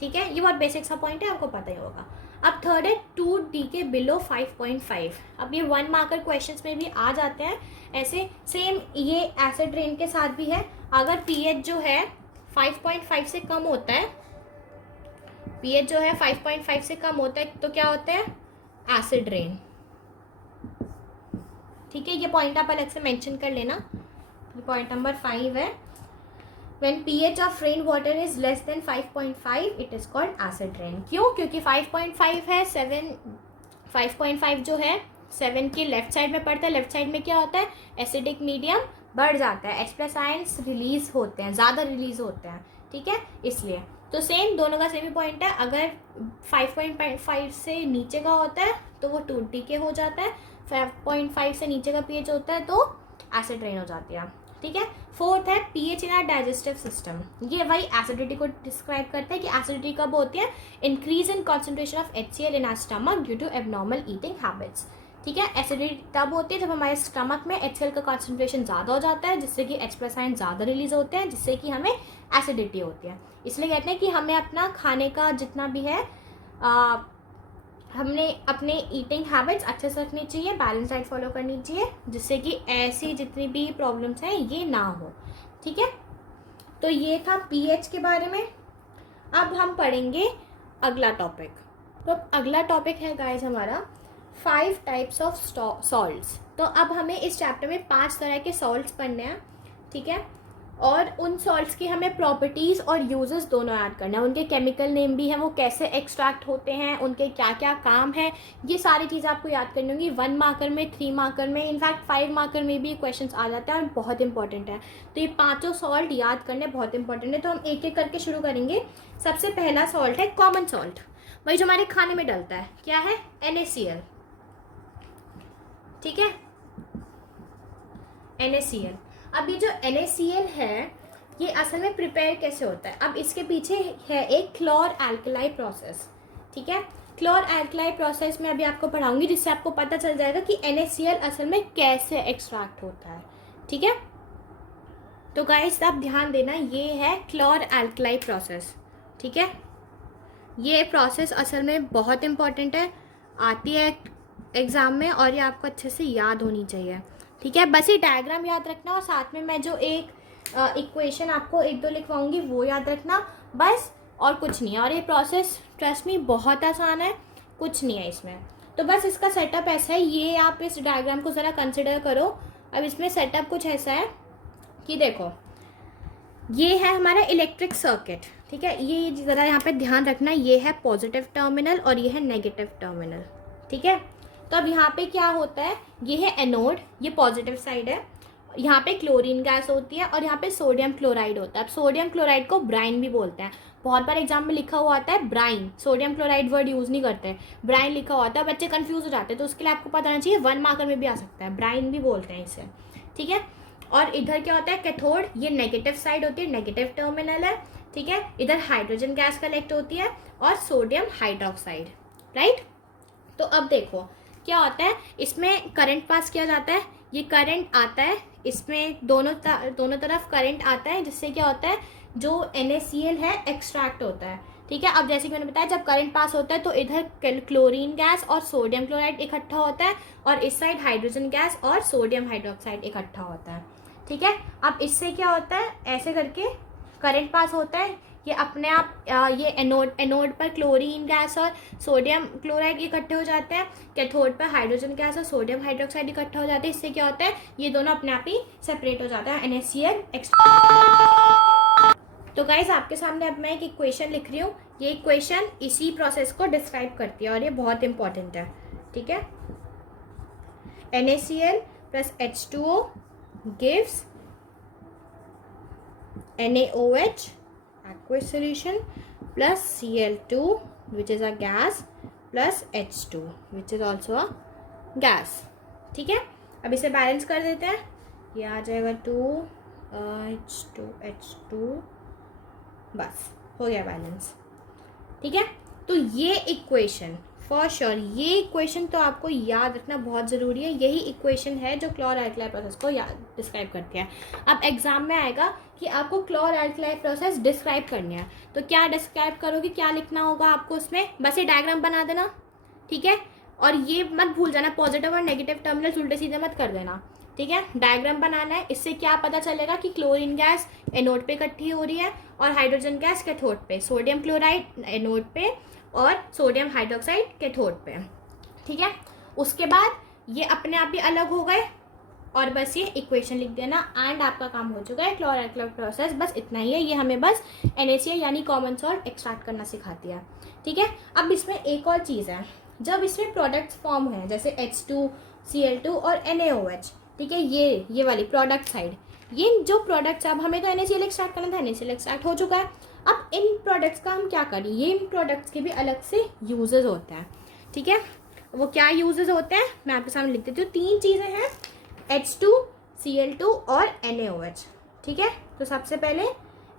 ठीक है, ये बहुत बेसिक सा पॉइंट है, आपको पता ही होगा। अब थर्ड है 2D के बिलो 5.5। अब ये 1 मार्कर क्वेश्चंस में भी आ जाते हैं ऐसे। सेम ये एसिड रेन के साथ भी है। अगर पीएच जो है 5.5 से कम होता है, पीएच जो है 5.5 से कम होता है तो क्या होता है? Acid rain. ठीक है, ये पॉइंट आप अलग से मेंशन कर लेना। पॉइंट नंबर 5 है, when pH of rain water is less than 5.5 it is called acid rain. क्यों? क्योंकि 5.5 है, 5.5 जो है 7 के लेफ्ट साइड में पड़ता है। लेफ्ट साइड में क्या होता है? एसिडिक मीडियम बढ़ जाता है, H प्लस आयंस रिलीज होते हैं, ज़्यादा रिलीज होते हैं। ठीक है, इसलिए तो सेम दोनों का सेम ही पॉइंट है। अगर 5.5 से नीचे का होता है तो वो 2D के हो जाता है, 5.5 से नीचे का पीएच होता है तो एसिड रेन हो जाती है। ठीक है, फोर्थ है pH in are digestive system. ये वही एसिडिटी को डिस्क्राइब करता है कि एसिडिटी कब होती है? Increase in concentration of HCl in our stomach due to abnormal eating habits. ठीक है, एसिडिटी तब होती है जब हमारे स्टमक में HCl का कॉन्सेंट्रेशन ज़्यादा हो जाता है जिससे कि H प्लस आयन ज़्यादा रिलीज होते हैं जिससे कि हमें एसिडिटी होती है। इसलिए कहते हैं कि हमें अपना खाने का जितना भी है हमने अपने ईटिंग हैबिट्स अच्छे से रखनी चाहिए, बैलेंस डाइट फॉलो करनी चाहिए जिससे कि ऐसी जितनी भी प्रॉब्लम्स हैं ये ना हो। ठीक है, तो ये था पीएच के बारे में। अब हम पढ़ेंगे अगला टॉपिक। तो अगला टॉपिक है गाइस हमारा 5 टाइप्स ऑफ सॉल्ट्स। तो अब हमें इस चैप्टर में 5 तरह के सॉल्ट्स पढ़ने हैं। ठीक है, और उन सॉल्ट्स की हमें प्रॉपर्टीज़ और यूजेस दोनों याद करना है। उनके केमिकल नेम भी हैं, वो कैसे एक्सट्रैक्ट होते हैं, उनके क्या क्या काम है, ये सारी चीज़ें आपको याद करनी होंगी। 1 मार्कर में, 3 मार्कर में, इनफैक्ट 5 मार्कर में भी क्वेश्चंस आ जाते हैं और बहुत इंपॉर्टेंट है। तो ये 5 सॉल्ट याद करने बहुत इंपॉर्टेंट है। तो हम एक एक करके शुरू करेंगे। सबसे पहला सॉल्ट है कॉमन सॉल्ट, वही जो हमारे खाने में डलता है। क्या है? NaCl। ठीक है, NaCl। अब ये जो NaCl है ये असल में प्रिपेयर कैसे होता है? अब इसके पीछे है एक क्लोर एल्कलाई प्रोसेस। ठीक है, क्लोर एल्कलाई प्रोसेस में अभी आपको पढ़ाऊंगी जिससे आपको पता चल जाएगा कि NaCl असल में कैसे एक्सट्रैक्ट होता है। ठीक है, तो गाइस आप ध्यान देना, ये है क्लोर एल्कलाई प्रोसेस। ठीक है, ये प्रोसेस असल में बहुत इंपॉर्टेंट है, आती है एग्जाम में और ये आपको अच्छे से याद होनी चाहिए। ठीक है, बस ये डायग्राम याद रखना और साथ में मैं जो एक इक्वेशन आपको 1-2 लिखवाऊंगी वो याद रखना, बस और कुछ नहीं है। और ये प्रोसेस ट्रस्ट मी बहुत आसान है, कुछ नहीं है इसमें। तो बस इसका सेटअप ऐसा है, ये आप इस डायग्राम को ज़रा कंसिडर करो। अब इसमें सेटअप कुछ ऐसा है कि देखो, ये है हमारा इलेक्ट्रिक सर्किट। ठीक है, ये ज़रा यहाँ पे ध्यान रखना, ये है पॉजिटिव टर्मिनल और ये है नेगेटिव टर्मिनल। ठीक है, तो अब यहाँ पे क्या होता है, ये है एनोड, ये पॉजिटिव साइड है, यहाँ पे क्लोरीन गैस होती है और यहाँ पे सोडियम क्लोराइड होता है। अब सोडियम क्लोराइड को ब्राइन भी बोलते हैं। बहुत बार एग्जाम में लिखा हुआ आता है brine, sodium chloride word use नहीं करते, ब्राइन लिखा हुआ आता है, बच्चे कंफ्यूज हो जाते हैं। तो उसके लिए आपको पता होना चाहिए, 1 मार्कर में भी आ सकता है, ब्राइन भी बोलते हैं इसे, ठीक है। और इधर क्या होता है, कैथोड, ये नेगेटिव साइड होती है, नेगेटिव टर्मिनल है, ठीक है। इधर हाइड्रोजन गैस कलेक्ट होती है और सोडियम हाइड्रोक्साइड, राइट। तो अब देखो क्या होता है, इसमें करंट पास किया जाता है, ये करंट आता है, इसमें दोनों तरफ करंट आता है, जिससे क्या होता है, जो NaCl है एक्सट्रैक्ट होता है, ठीक है। अब जैसे कि मैंने बताया, जब करंट पास होता है तो इधर क्लोरीन गैस और सोडियम क्लोराइड इकट्ठा होता है, और इस साइड हाइड्रोजन गैस और सोडियम हाइड्रोक्साइड इकट्ठा होता है, ठीक है। अब इससे क्या होता है, ऐसे करके करंट पास होता है, ये अपने आप ये एनोड पर क्लोरीन गैस और सोडियम क्लोराइड इकट्ठे हो जाते हैं, कैथोड पर हाइड्रोजन गैस और सोडियम हाइड्रोक्साइड इकट्ठा हो जाते हैं। इससे क्या होता है, ये दोनों अपने आप ही सेपरेट हो जाते हैं, NaCl तो गाइज आपके सामने अब मैं एक इक्वेशन लिख रही हूँ, ये इक्वेशन इसी प्रोसेस को डिस्क्राइब करती है और ये बहुत इंपॉर्टेंट है, ठीक है। NaCl plus H2O gives NaOH aqueous solution plus Cl2 which is a gas plus H2 which is also a gas, ठीक है। अब इसे बैलेंस कर देते हैं, ये आ जाएगा 2H2H2, बस हो गया बैलेंस, ठीक है। तो ये इक्वेशन फॉर श्योर, ये इक्वेशन तो आपको याद रखना बहुत ज़रूरी है, यही इक्वेशन है जो क्लोर एल्कलाई प्रोसेस को डिस्क्राइब करती है। अब एग्जाम में आएगा कि आपको क्लोर एल्कलाई प्रोसेस डिस्क्राइब करनी है, तो क्या डिस्क्राइब करोगे, क्या लिखना होगा आपको उसमें, बस ये डायग्राम बना देना, ठीक है। और ये मत भूल जाना, पॉजिटिव और नेगेटिव टर्मिनल उल्टे सीधे मत कर देना, ठीक है। डायग्राम बनाना है, इससे क्या पता चलेगा कि क्लोरीन गैस एनोड पे इकट्ठी हो रही है और हाइड्रोजन गैस कैथोड पे, सोडियम क्लोराइड एनोड पे और सोडियम हाइड्रोक्साइड कैथोड पे, ठीक है। उसके बाद ये अपने आप ही अलग हो गए और बस ये इक्वेशन लिख देना एंड आपका काम हो चुका है, क्लोर एल्कलाई प्रोसेस बस इतना ही है। ये हमें बस NaCl यानी कॉमन सॉल्ट एक्सट्रैक्ट करना सिखाती है, ठीक है। अब इसमें एक और चीज़ है, जब इसमें प्रोडक्ट्स फॉर्म हैं जैसे H2Cl2 और NaOH, ठीक है, ये वाली प्रोडक्ट साइड, ये जो प्रोडक्ट्स, अब हमें तो NaCl एक्सट्रैक्ट करना था, NaCl एक्सट्रैक्ट हो चुका है। अब इन प्रोडक्ट्स का हम क्या करें, ये इन प्रोडक्ट्स के भी अलग से यूजेस होते हैं, ठीक है। वो क्या यूजेस होते हैं मैं आपके सामने लिख देती हूँ। 3 चीज़ें हैं, H2Cl2 और NaOH, ठीक है। तो सबसे पहले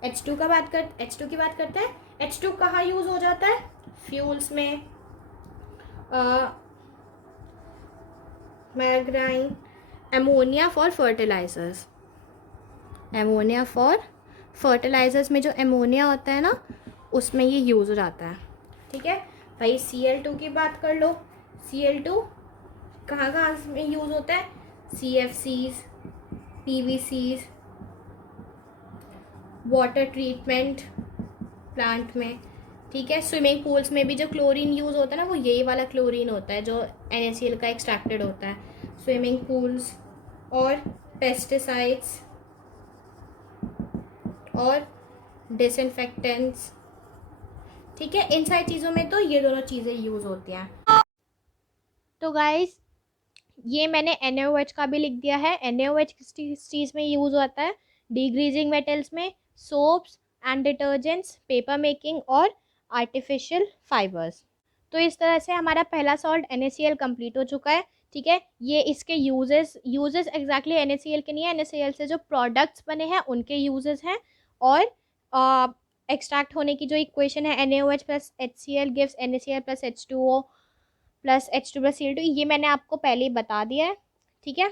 H2 की बात करते हैं। H2 कहाँ यूज़ हो जाता है, फ्यूल्स में, मैग्राइन, ammonia for fertilisers, ammonia for fertilisers में जो एमोनिया होता है ना, उसमें ये यूज़ हो जाता है, ठीक है। भाई Cl2 की बात कर लो, Cl2 कहाँ में यूज़ होता है, CFCs, PVCs, water treatment plant में, ठीक है। स्विमिंग पूल्स में भी जो क्लोरीन यूज़ होता है ना, वो यही वाला क्लोरीन होता है जो NaCl का एक्सट्रैक्टेड होता है, स्विमिंग पूल्स और पेस्टिसाइड्स और डिसइंफेक्टेंट्स, ठीक है। इन सारी चीज़ों में तो ये दोनों चीज़ें यूज़ होती हैं। तो गाइस ये मैंने NaOH का भी लिख दिया है। NaOH किस चीज़ में यूज़ होता है, डिग्रीजिंग मेटल्स में, soaps and detergents, paper making और आर्टिफिशियल फाइबर्स। तो इस तरह से हमारा पहला सॉल्ट NaCl कंप्लीट हो चुका है, ठीक है। ये इसके यूजेस एग्जैक्टली NaCl के नहीं है, NaCl से जो प्रोडक्ट्स बने हैं उनके यूजेस हैं। और एक्सट्रैक्ट होने की जो इक्वेशन है, NaOH plus HCl gives NaCl plus H2O plus H2 plus Cl2, ये मैंने आपको पहले ही बता दिया है, ठीक है।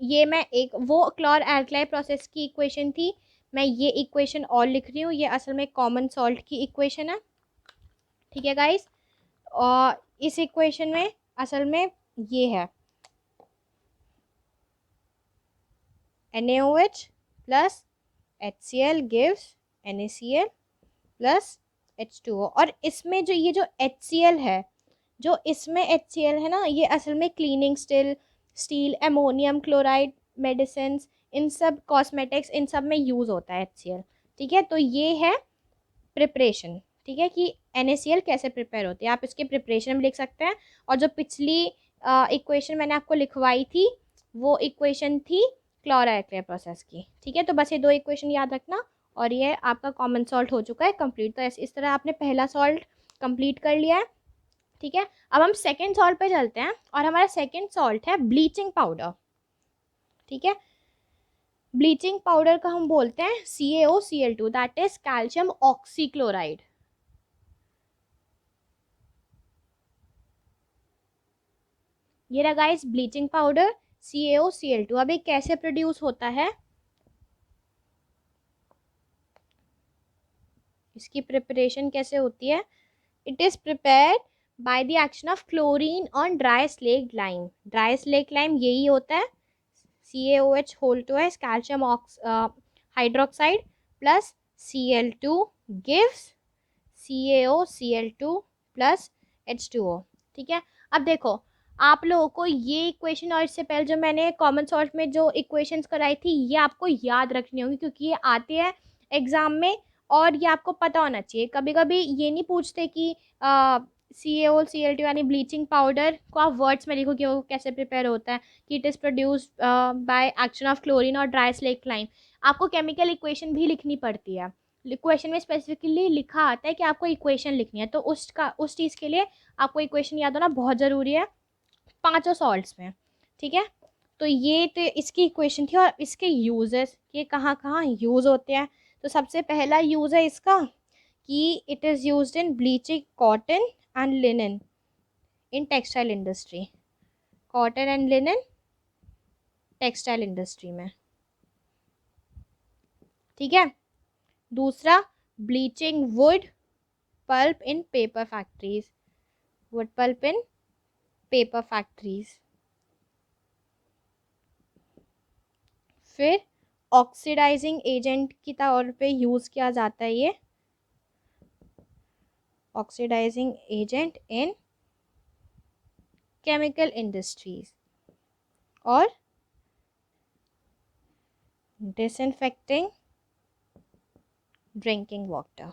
ये मैं एक वो क्लोर एल्कलाई प्रोसेस की इक्वेशन थी, मैं ये इक्वेशन और लिख रही हूँ, ये असल में कॉमन सॉल्ट की इक्वेशन है, ठीक है गाइस। और इस इक्वेशन में असल में ये है NaOH plus HCl gives NaCl plus H2O, और इसमें जो ये जो HCl है, जो इसमें HCl है ना, ये असल में cleaning steel, ammonium chloride, medicine, इन सब कॉस्मेटिक्स, इन सब में यूज़ होता है HCl, ठीक है। तो ये है प्रिपरेशन, ठीक है, कि NaCl कैसे प्रिपेयर होती है, आप इसके प्रिपरेशन में लिख सकते हैं। और जो पिछली इक्वेशन मैंने आपको लिखवाई थी, वो इक्वेशन थी क्लोराइक्लियर प्रोसेस की। ठीक है, तो बस ये 2 इक्वेशन याद रखना और ये आपका कॉमन सॉल्ट हो चुका है कंप्लीट। तो इस तरह आपने पहला सॉल्ट कंप्लीट कर लिया है। ठीक है, अब हम सेकेंड सॉल्ट पे चलते हैं और हमारा सेकेंड सॉल्ट है ब्लीचिंग पाउडर। ठीक है, ब्लीचिंग पाउडर का हम बोलते हैं CaOCl2, that is calcium oxychloride. ये रहा गाइस ब्लीचिंग पाउडर CaOCl2। अब ये कैसे प्रोड्यूस होता है, इसकी प्रिपरेशन कैसे होती है? It is prepared by the action of chlorine on dry slaked lime. Dry slaked lime यही होता है, CaOH होल टू है calcium hydroxide plus Cl2 gives CaOCl2 plus H2O। ठीक है, अब देखो आप लोगों को ये इक्वेशन और इससे पहले जो मैंने कॉमन सॉल्ट में जो इक्वेशंस कराई थी ये आपको याद रखनी होगी, क्योंकि ये आते हैं एग्जाम में और ये आपको पता होना चाहिए। कभी कभी ये नहीं पूछते कि CaOCl2 यानी ब्लीचिंग पाउडर को आप वर्ड्स में लिखो कि वो कैसे प्रिपेयर होता है, कि it is produced by action of chlorine और ड्राई स्लेक्ट लाइम। आपको केमिकल इक्वेशन भी लिखनी पड़ती है। इक्वेशन में स्पेसिफिकली लिखा आता है कि आपको इक्वेशन लिखनी है, तो उस चीज़ के लिए आपको इक्वेशन याद होना बहुत ज़रूरी है पांचों सॉल्ट्स में। ठीक है, तो ये तो इसकी इक्वेशन थी और इसके यूजेस ये कहाँ कहाँ यूज़ होते हैं। तो सबसे पहला यूज़ है इसका कि it is used in bleaching cotton and linen in textile industry. Cotton and linen textile industry में। ठीक है, दूसरा bleaching wood pulp in paper factories. Wood pulp in paper factories. फिर ऑक्सीडाइजिंग एजेंट की तौर पे यूज़ किया जाता है ये, oxidising agent in chemical industries और डिसइंफेक्टिंग ड्रिंकिंग वाटर।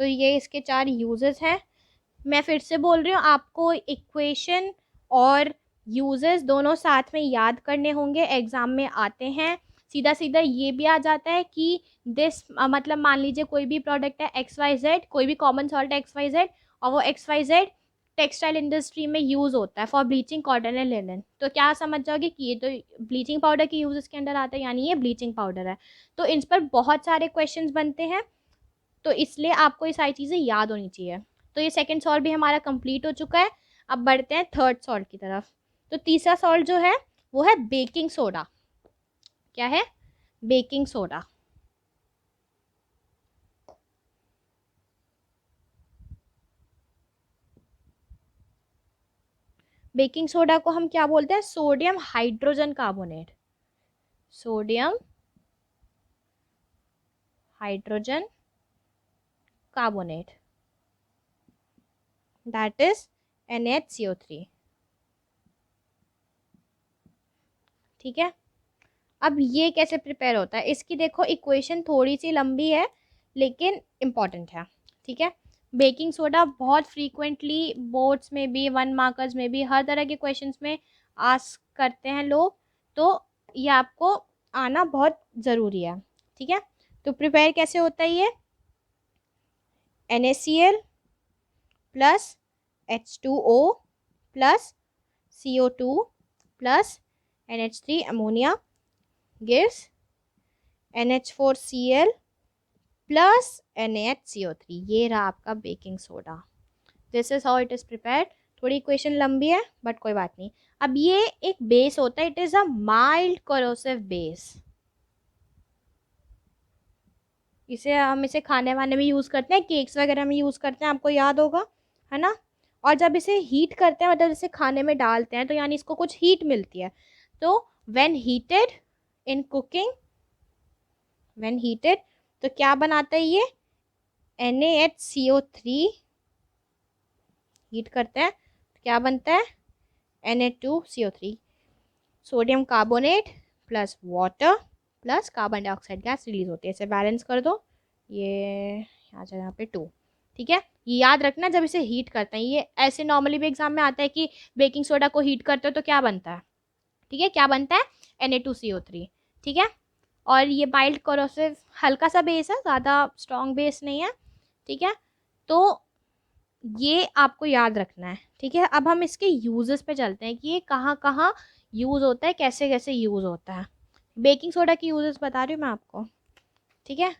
तो ये इसके 4 यूजेस हैं। मैं फिर से बोल रही हूँ, आपको इक्वेशन और यूजेस दोनों साथ में याद करने होंगे, एग्जाम में आते हैं। सीधा सीधा ये भी आ जाता है कि दिस मतलब मान लीजिए कोई भी प्रोडक्ट है XYZ, कोई भी कॉमन सॉल्ट है XYZ और वो XYZ टेक्सटाइल इंडस्ट्री में यूज़ होता है for bleaching cotton and linen, तो क्या समझ जाओगे कि ये तो ब्लीचिंग पाउडर के यूजेस के अंदर आता है, यानी ये ब्लीचिंग पाउडर है। तो इन पर बहुत सारे क्वेश्चंस बनते हैं, तो इसलिए आपको ये सारी चीज़ें याद होनी चाहिए। तो ये सेकंड सॉल्ट भी हमारा कंप्लीट हो चुका है। अब बढ़ते हैं थर्ड सॉल्ट की तरफ। तो तीसरा सॉल्ट जो है वो है बेकिंग सोडा। क्या है? Baking soda. बेकिंग सोडा को हम क्या बोलते हैं? Sodium hydrogen carbonate. Sodium hydrogen carbonate, that is NaCO3। ठीक है, अब ये कैसे प्रिपेयर होता है, इसकी देखो इक्वेशन थोड़ी सी लंबी है लेकिन इम्पॉर्टेंट है। ठीक है, बेकिंग सोडा बहुत फ्रीक्वेंटली बोर्ड्स में भी, 1 मार्कर्स में भी, हर तरह के क्वेश्चंस में आस्क करते हैं लोग, तो ये आपको आना बहुत ज़रूरी है। ठीक है, तो प्रिपेयर कैसे होता है ये? NaCl plus H2O plus CO2 plus NH3 ammonia gives NH4Cl plus NaCO3। ये रहा आपका baking soda. This is how it is prepared. थोड़ी इक्वेशन लंबी है बट कोई बात नहीं। अब ये एक बेस होता है, it is a mild corrosive base. इसे खाने वाने में यूज़ करते हैं, केक्स वगैरह में यूज़ करते हैं, आपको याद होगा, है ना। और जब इसे हीट करते हैं, मतलब इसे खाने में डालते हैं, तो यानी इसको कुछ हीट मिलती है। तो when heated in cooking, when heated, तो क्या बनाता है ये? NaHCO3 हीट करते हैं तो क्या बनता है? Na2CO3, sodium carbonate plus water plus carbon dioxide gas release होती है। इसे बैलेंस कर दो, ये यहाँ पे 2। ठीक है, ये याद रखना जब इसे हीट करते हैं। ये ऐसे नॉर्मली भी एग्जाम में आता है कि बेकिंग सोडा को हीट करते हो तो क्या बनता है? ठीक है, क्या बनता है, Na2CO3। ठीक है, और ये माइल्ड कोरोसिव हल्का सा बेस है, ज़्यादा स्ट्रॉन्ग बेस नहीं है। ठीक है, तो ये आपको याद रखना है। ठीक है, अब हम इसके यूजेस पे चलते हैं कि ये कहाँ कहाँ यूज़ होता है, कैसे कैसे यूज़ होता है। बेकिंग सोडा की यूजेस बता रही हूँ मैं आपको। ठीक है,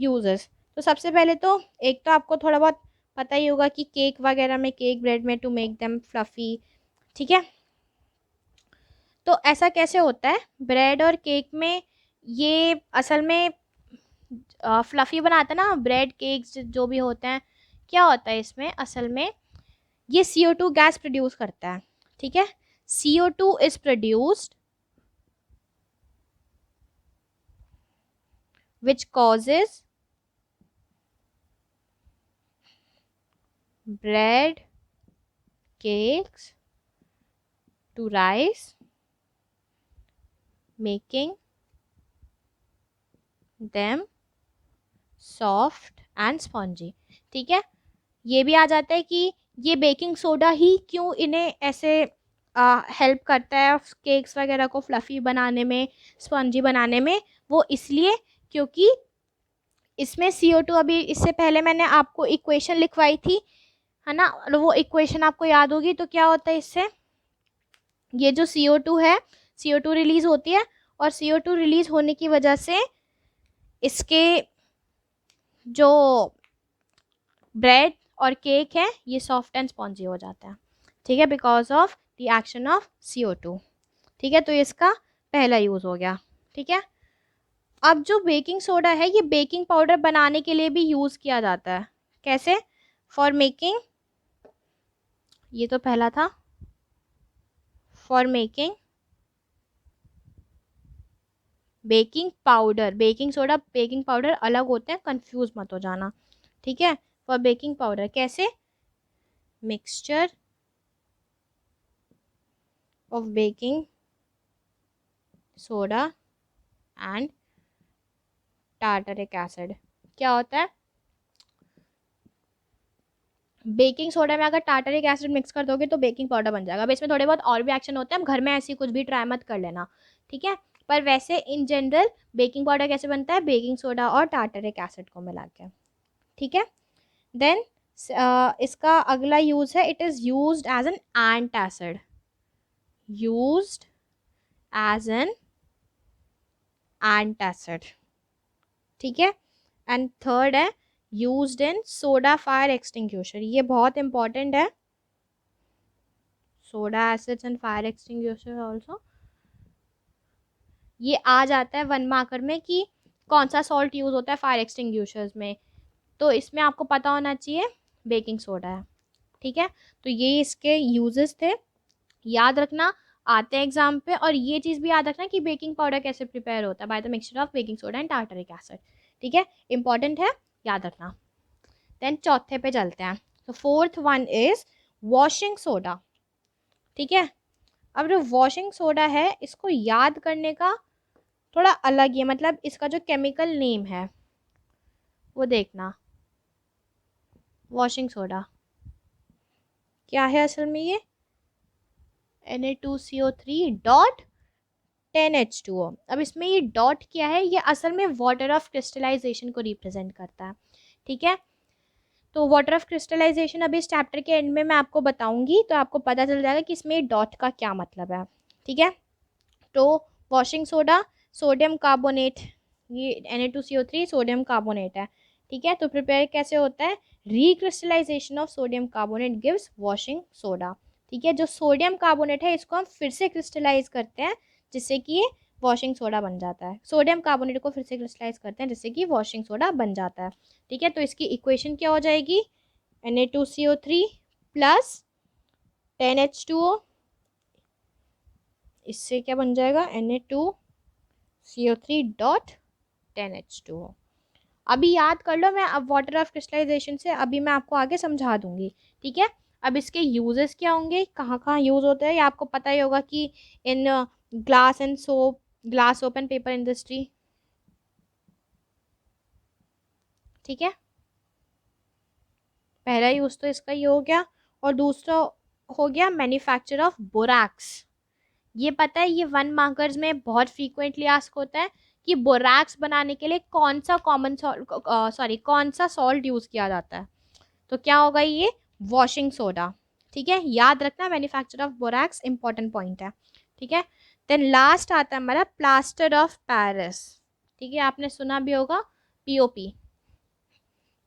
यूजेस, तो सबसे पहले तो एक तो आपको थोड़ा बहुत पता ही होगा कि केक वगैरह में, केक ब्रेड में, टू मेक देम फ्लफी। ठीक है, तो ऐसा कैसे होता है ब्रेड और केक में, ये असल में फ्लफी बनाता है ना ब्रेड केक्स जो भी होते हैं, क्या होता है इसमें असल में, ये CO2 गैस प्रोड्यूस करता है। ठीक है, CO2 is produced which causes bread cakes to rise, making them soft and spongy. ठीक है, ये भी आ जाता है कि ये बेकिंग सोडा ही क्यों इन्हें ऐसे हेल्प करता है केक्स वगैरह को फ्लफी बनाने में, स्पॉन्जी बनाने में, वो इसलिए क्योंकि इसमें CO2, अभी इससे पहले मैंने आपको इक्वेशन लिखवाई थी, है ना, और वो इक्वेशन आपको याद होगी। तो क्या होता है इससे, ये जो CO2 है, CO2 रिलीज होती है, और CO2 रिलीज होने की वजह से इसके जो ब्रेड और केक है ये सॉफ्ट एंड स्पॉन्जी हो जाता है। ठीक है, because of the action of CO2। ठीक है, तो इसका पहला यूज हो गया। ठीक है, अब जो बेकिंग सोडा है ये बेकिंग पाउडर बनाने के लिए भी यूज किया जाता है। कैसे, फॉर मेकिंग, ये तो पहला था, for making baking powder, baking soda baking powder अलग होते हैं, कंफ्यूज मत हो जाना। ठीक है, फॉर बेकिंग पाउडर कैसे, mixture of baking soda and tartaric acid. क्या होता है, बेकिंग सोडा में अगर टार्टरिक एसिड मिक्स कर दोगे तो बेकिंग पाउडर बन जाएगा। अब इसमें थोड़े बहुत और भी एक्शन होते हैं, हम घर में ऐसी कुछ भी ट्राई मत कर लेना। ठीक है, पर वैसे इन जनरल बेकिंग पाउडर कैसे बनता है, बेकिंग सोडा और टार्टरिक एसिड को मिला के। ठीक है, देन इसका अगला यूज है, it is used as an antacid, used as an antacid. ठीक है, एंड थर्ड है used in soda fire extinguisher, ये बहुत इंपॉर्टेंट है, soda acids and fire extinguisher also. ये आ जाता है 1 मार्कर में कि कौन सा सॉल्ट यूज होता है फायर एक्सटिंग्विशर्स में, तो इसमें आपको पता होना चाहिए बेकिंग सोडा है। ठीक है, तो ये इसके यूजेस थे, याद रखना, आते हैं एग्जाम पे। और ये चीज़ भी याद रखना कि बेकिंग पाउडर कैसे प्रिपेयर होता है, by the mixture of baking soda and tartaric acid. ठीक है, इंपॉर्टेंट है, याद रखना। देन चौथे पे चलते हैं, तो fourth one is washing soda. ठीक है, अब जो वॉशिंग सोडा है इसको याद करने का थोड़ा अलग ही है, मतलब इसका जो केमिकल नेम है वो देखना। वॉशिंग सोडा क्या है असल में, ये Na2CO3 डॉट 10H2O। अब इसमें ये डॉट क्या है, ये असल में वाटर ऑफ क्रिस्टलाइजेशन को रिप्रेजेंट करता है। ठीक है, तो वाटर ऑफ क्रिस्टलाइजेशन अभी इस चैप्टर के एंड में मैं आपको बताऊंगी, तो आपको पता चल जाएगा कि इसमें डॉट का क्या मतलब है। ठीक है, तो वॉशिंग सोडा सोडियम कार्बोनेट, ये Na2CO3 सोडियम कार्बोनेट है। ठीक है, तो प्रिपेयर कैसे होता है, recrystallisation of sodium carbonate gives washing soda. ठीक है, जो सोडियम कार्बोनेट है इसको हम फिर से क्रिस्टलाइज करते हैं जिससे कि ये वॉशिंग सोडा बन जाता है, सोडियम कार्बोनेट को फिर से क्रिस्टलाइज करते हैं जिससे कि वॉशिंग सोडा बन जाता है। ठीक है, तो इसकी इक्वेशन क्या हो जाएगी, Na2CO3 प्लस 10H2O, इससे क्या बन जाएगा, Na2CO3 डॉट 10H2O। अभी याद कर लो, मैं अब वाटर ऑफ क्रिस्टलाइजेशन से अभी मैं आपको आगे समझा दूंगी। ठीक है, अब इसके यूजेस क्या होंगे, कहाँ कहाँ यूज होते हैं, ये आपको पता ही होगा कि in glass and soap, glass soap and paper industry. ठीक है, पहला यूज तो इसका ये हो गया, और दूसरा हो गया मैन्युफैक्चर ऑफ बोरैक्स। ये पता है, ये 1 मार्कर्स में बहुत फ्रीक्वेंटली आस्क होता है कि बोरैक्स बनाने के लिए कौन सा कॉमन सॉल्ट कौन सा सॉल्ट यूज किया जाता है। तो क्या होगा ये, वॉशिंग सोडा। ठीक है, याद रखना manufacture of borax important point है। ठीक है, देन लास्ट आता है हमारा प्लास्टर ऑफ पेरिस। ठीक है, आपने सुना भी होगा पीओपी,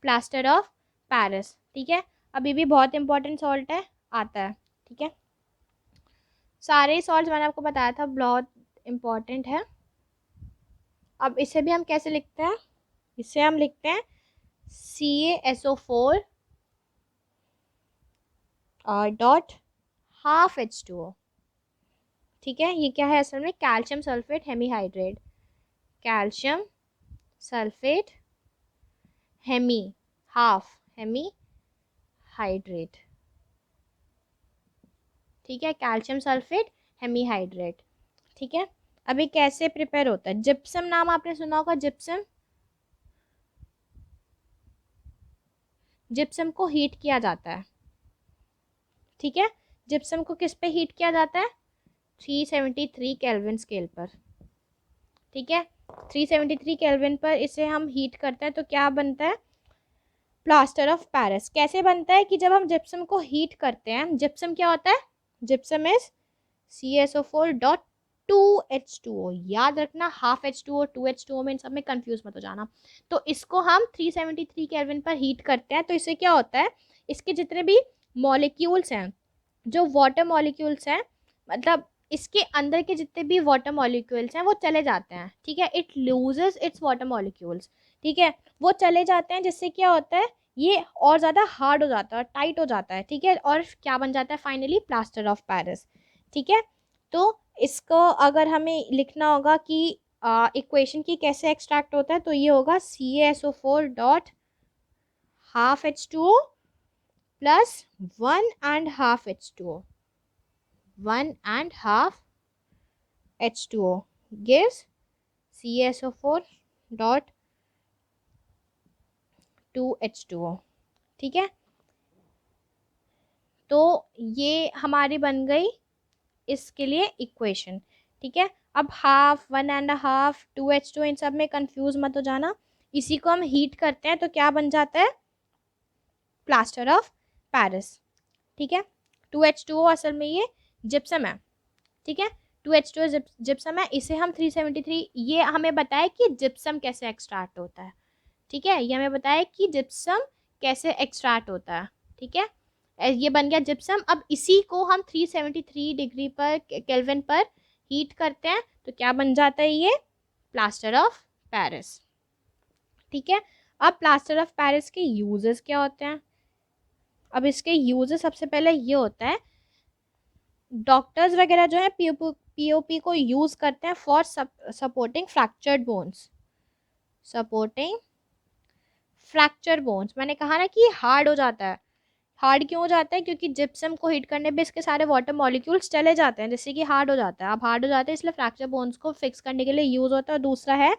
प्लास्टर ऑफ पेरिस। ठीक है, अभी भी बहुत इंपॉर्टेंट सॉल्ट है, आता है। ठीक है, सारे सॉल्ट मैंने आपको बताया था बहुत इंपॉर्टेंट है। अब इसे भी हम कैसे लिखते हैं, इसे हम लिखते हैं CaSO4 डॉट हाफ H2O। ठीक है, ये क्या है असल में, calcium sulphate hemihydrate, calcium sulphate hemi, half hemi hydrate. ठीक है, कैल्शियम सल्फेट हेमीहाइड्रेट। ठीक है, अभी कैसे प्रिपेयर होता है, जिप्सम नाम आपने सुना होगा, जिप्सम। जिप्सम को हीट किया जाता है। ठीक है, जिप्सम को किस पे हीट किया जाता है, 373 केल्विन स्केल पर। ठीक है, 373 केल्विन पर इसे हम हीट करते हैं तो क्या बनता है, प्लास्टर ऑफ पेरिस। कैसे बनता है कि जब हम जिप्सम को हीट करते हैं, जिप्सम क्या होता है, gypsum is CaSO4 dot 2H2O। याद रखना, हाफ H2O 2H2O में इन सब में कंफ्यूज मत हो जाना। तो इसको हम 373 केल्विन पर हीट करते हैं तो इससे क्या होता है, इसके जितने भी मॉलिक्यूल्स हैं, जो वाटर मॉलिक्यूल्स हैं, मतलब इसके अंदर के जितने भी वाटर मॉलिक्यूल्स हैं वो चले जाते हैं। ठीक है, it loses it's water molecules. ठीक है, वो चले जाते हैं, जिससे क्या होता है, ये और ज़्यादा हार्ड हो जाता है, टाइट हो जाता है। ठीक है, और क्या बन जाता है फाइनली, प्लास्टर ऑफ पेरिस। ठीक है, तो इसको अगर हमें लिखना होगा कि इक्वेशन की कैसे एक्सट्रैक्ट होता है, तो ये होगा CaSO4 dot half H2O plus 1.5 H2O, 1.5 H2O gives CaSO4 dot 2H2O। ठीक है, तो ये हमारी बन गई इसके लिए इक्वेशन। ठीक है, अब हाफ, 1.5, 2H2 इन सब में कंफ्यूज मत हो जाना। इसी को हम हीट करते हैं तो क्या बन जाता है, प्लास्टर ऑफ पेरिस। ठीक है, 2H2O असल में ये जिप्सम है। ठीक है, 2H2O जिप्सम है, इसे हम 373, ये हमें बताया कि जिप्सम कैसे एक्सट्रैक्ट होता है। ठीक है, ये हमें बताया कि जिप्सम कैसे एक्सट्रैक्ट होता है। ठीक है, ये बन गया जिप्सम। अब इसी को हम 373 डिग्री पर केल्विन पर हीट करते हैं तो क्या बन जाता है, ये प्लास्टर ऑफ पेरिस। ठीक है, अब प्लास्टर ऑफ पेरिस के यूजेस क्या होते हैं, अब इसके यूजेस सबसे पहले ये होता है, डॉक्टर्स वगैरह जो है पीओपी को यूज करते हैं for supporting fractured bones, supporting fracture bones. मैंने कहा ना कि हार्ड हो जाता है, हार्ड क्यों हो जाता है, क्योंकि जिप्सम को हीट करने पे इसके सारे वाटर मॉलिक्यूल्स चले जाते हैं, जिससे कि हार्ड हो जाता है। अब हार्ड हो जाता है इसलिए फ्रैक्चर बोन्स को फिक्स करने के लिए यूज होता है। दूसरा है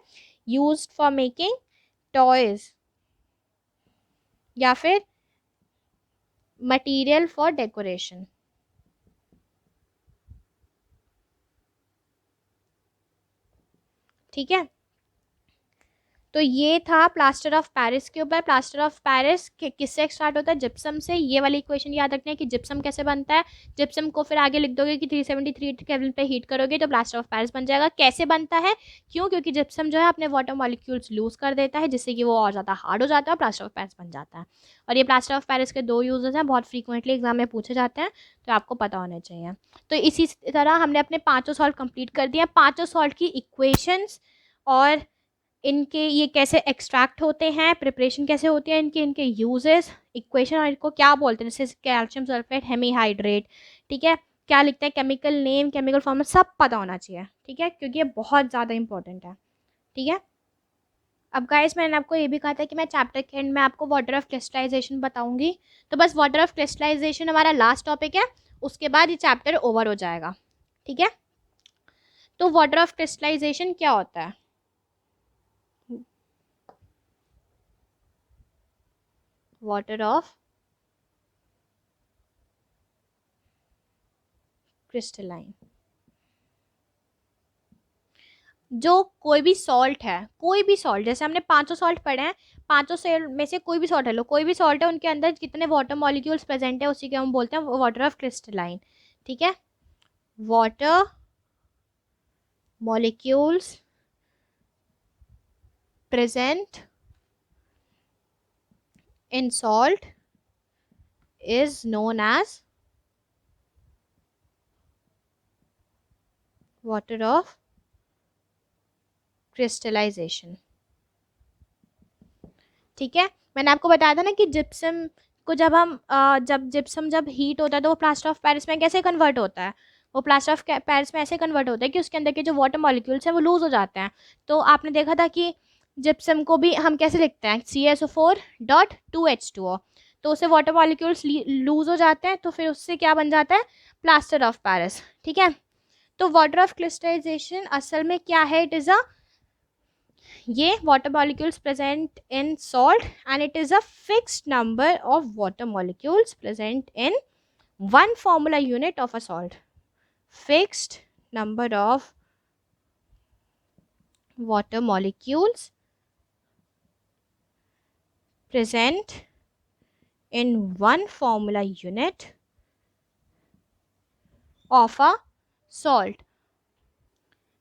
यूज फॉर मेकिंग टॉयज या फिर मटेरियल फॉर डेकोरेशन। ठीक है, तो ये था प्लास्टर ऑफ पेरिस के ऊपर। प्लास्टर ऑफ पेरिस किससे स्टार्ट होता है, जिप्सम से। ये वाली इक्वेशन याद रखना है कि जिप्सम कैसे बनता है। जिप्सम को फिर आगे लिख दोगे कि 373 केल्विन पे हीट करोगे तो प्लास्टर ऑफ पेरिस बन जाएगा। कैसे बनता है, क्यों, क्योंकि जिप्सम जो है अपने वाटर मॉलिक्यूल्स लूज कर देता है, जिससे कि वो और ज़्यादा हार्ड हो जाता है, प्लास्टर ऑफ पेरिस बन जाता है। और ये प्लास्टर ऑफ पेरिस के 2 यूजेस हैं, बहुत फ्रीक्वेंटली एग्जाम में पूछे जाते हैं, तो आपको पता होना चाहिए। तो इसी तरह हमने अपने 5 सॉल्ट कंप्लीट कर दिए। 5 सॉल्ट की इक्वेशंस और इनके ये कैसे एक्सट्रैक्ट होते हैं, प्रिपरेशन कैसे होती है इनके, इनके यूजेस, इक्वेशन, और इनको क्या बोलते हैं, जैसे कैल्शियम सल्फेट हेमीहाइड्रेट। ठीक है, क्या लिखते हैं, केमिकल नेम, केमिकल फॉर्मूला, सब पता होना चाहिए। ठीक है, क्योंकि ये बहुत ज़्यादा इंपॉर्टेंट है। ठीक है, अब गाइस मैंने आपको ये भी कहा था कि मैं चैप्टर के एंड में आपको वाटर ऑफ क्रिस्टलाइजेशन बताऊंगी। तो बस वाटर ऑफ क्रिस्टलाइजेशन हमारा लास्ट टॉपिक है, उसके बाद ये चैप्टर ओवर हो जाएगा। ठीक है, तो वाटर ऑफ क्रिस्टलाइजेशन क्या होता है, वाटर ऑफ क्रिस्टलाइन। जो कोई भी सॉल्ट है, कोई भी सॉल्ट, जैसे हमने 500 सॉल्ट पढ़े हैं, 500 से में से कोई भी सॉल्ट है लो, कोई भी सॉल्ट है, उनके अंदर कितने वाटर मॉलिक्यूल्स प्रेजेंट है उसी के हम बोलते हैं वाटर ऑफ क्रिस्टलाइन। ठीक है, water molecules present in salt is known as water of crystallization। ठीक है, मैंने आपको बताया था ना कि जिप्सम को जब हम जब हीट होता है तो वो प्लास्टर ऑफ पेरिस में कैसे कन्वर्ट होता है, वो प्लास्टर ऑफ पेरिस में ऐसे कन्वर्ट होता है कि उसके अंदर के जो वाटर मॉलिक्यूल्स हैं वो लूज हो जाते हैं। तो आपने देखा था कि जिप्सम को भी हम कैसे लिखते हैं, CaSO4.2H2O। तो उससे वाटर मॉलिक्यूल्स लूज हो जाते हैं, तो फिर उससे क्या बन जाता है, प्लास्टर ऑफ पेरिस। ठीक है, तो वाटर ऑफ क्रिस्टलाइजेशन असल में क्या है, इट इज़ अ, ये water molecules present in salt and it is a fixed number of water molecules present in one formula unit of a salt. Fixed number of water molecules present in one formula unit of a salt।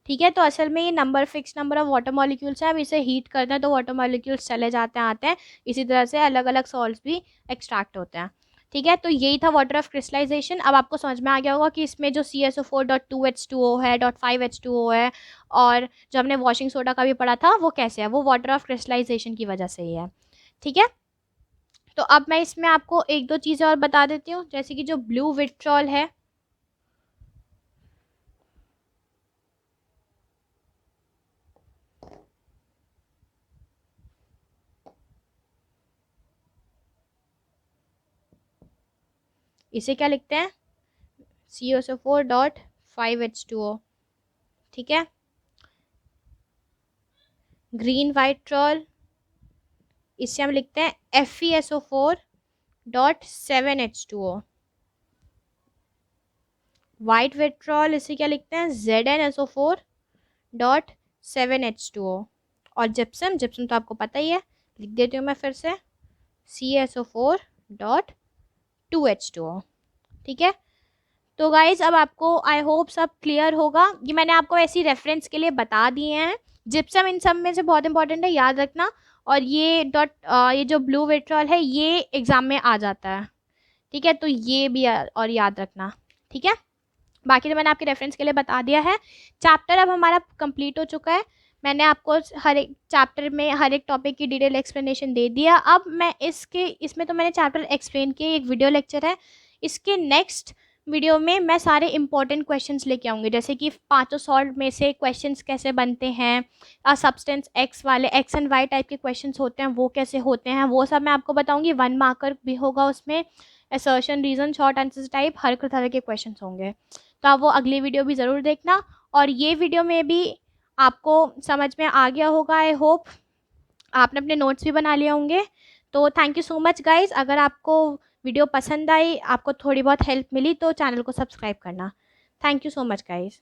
ठीक है, तो असल में ये number fix number of water molecules है। अब इसे heat करते हैं तो वाटर मॉलिक्यूल्स चले जाते हैं आते हैं, इसी तरह से अलग अलग सॉल्ट्स भी एक्सट्रैक्ट होते हैं। ठीक है, तो यही था वाटर ऑफ क्रिस्टलाइजेशन। अब आपको समझ में आ गया होगा कि इसमें जो CaSO4.2H2O है, .5H2O है, और जो हमने वॉशिंग सोडा का भी पढ़ा था वो कैसे है, वो वाटर ऑफ क्रिस्टलाइजेशन की वजह से ही है। ठीक है, तो अब मैं इसमें आपको एक दो चीज़ें और बता देती हूँ, जैसे कि जो ब्लू विट्रॉल है, इसे क्या लिखते हैं, CaSO4.5H2O। ठीक है, ग्रीन वाइट्रॉल, इसे हम लिखते हैं FeSO4.7H2O। वाइट विट्रॉल, इसे क्या लिखते हैं, ZnSO4.7H2O। और जिप्सम, जिप्सम तो आपको पता ही है, लिख देती हूँ मैं फिर से, CaSO4.2H2O। ठीक है, तो गाइज अब आपको आई होप सब क्लियर होगा। ये मैंने आपको ऐसी रेफरेंस के लिए बता दिए हैं। जिप्सम इन सब में से बहुत इंपॉर्टेंट है, याद रखना। और ये जो ब्लू विट्रॉल है ये एग्जाम में आ जाता है। ठीक है, तो ये भी और याद रखना। ठीक है, बाकी तो मैंने आपके रेफरेंस के लिए बता दिया है। चैप्टर अब हमारा कंप्लीट हो चुका है। मैंने आपको हर एक चैप्टर में हर एक टॉपिक की डिटेल एक्सप्लेनेशन दे दिया। अब मैं इसमें तो मैंने चैप्टर एक्सप्लेन किए, एक वीडियो लेक्चर है, इसके नेक्स्ट वीडियो में मैं सारे इंपॉर्टेंट क्वेश्चंस लेके आऊँगी, जैसे कि 500 सॉल्ट में से क्वेश्चंस कैसे बनते हैं, सब्सटेंस एक्स वाले एक्स एंड वाई टाइप के क्वेश्चंस होते हैं वो कैसे होते हैं, वो सब मैं आपको बताऊँगी। 1 मार्कर भी होगा उसमें, assertion, reason, short answers type हर तरह के क्वेश्चन होंगे। तो आप वो अगली वीडियो भी ज़रूर देखना। और ये वीडियो में भी आपको समझ में आ गया होगा, आई होप आपने अपने नोट्स भी बना लिए होंगे। तो thank you so much guys. अगर आपको वीडियो पसंद आई, आपको थोड़ी बहुत हेल्प मिली, तो चैनल को सब्सक्राइब करना। Thank you so much guys.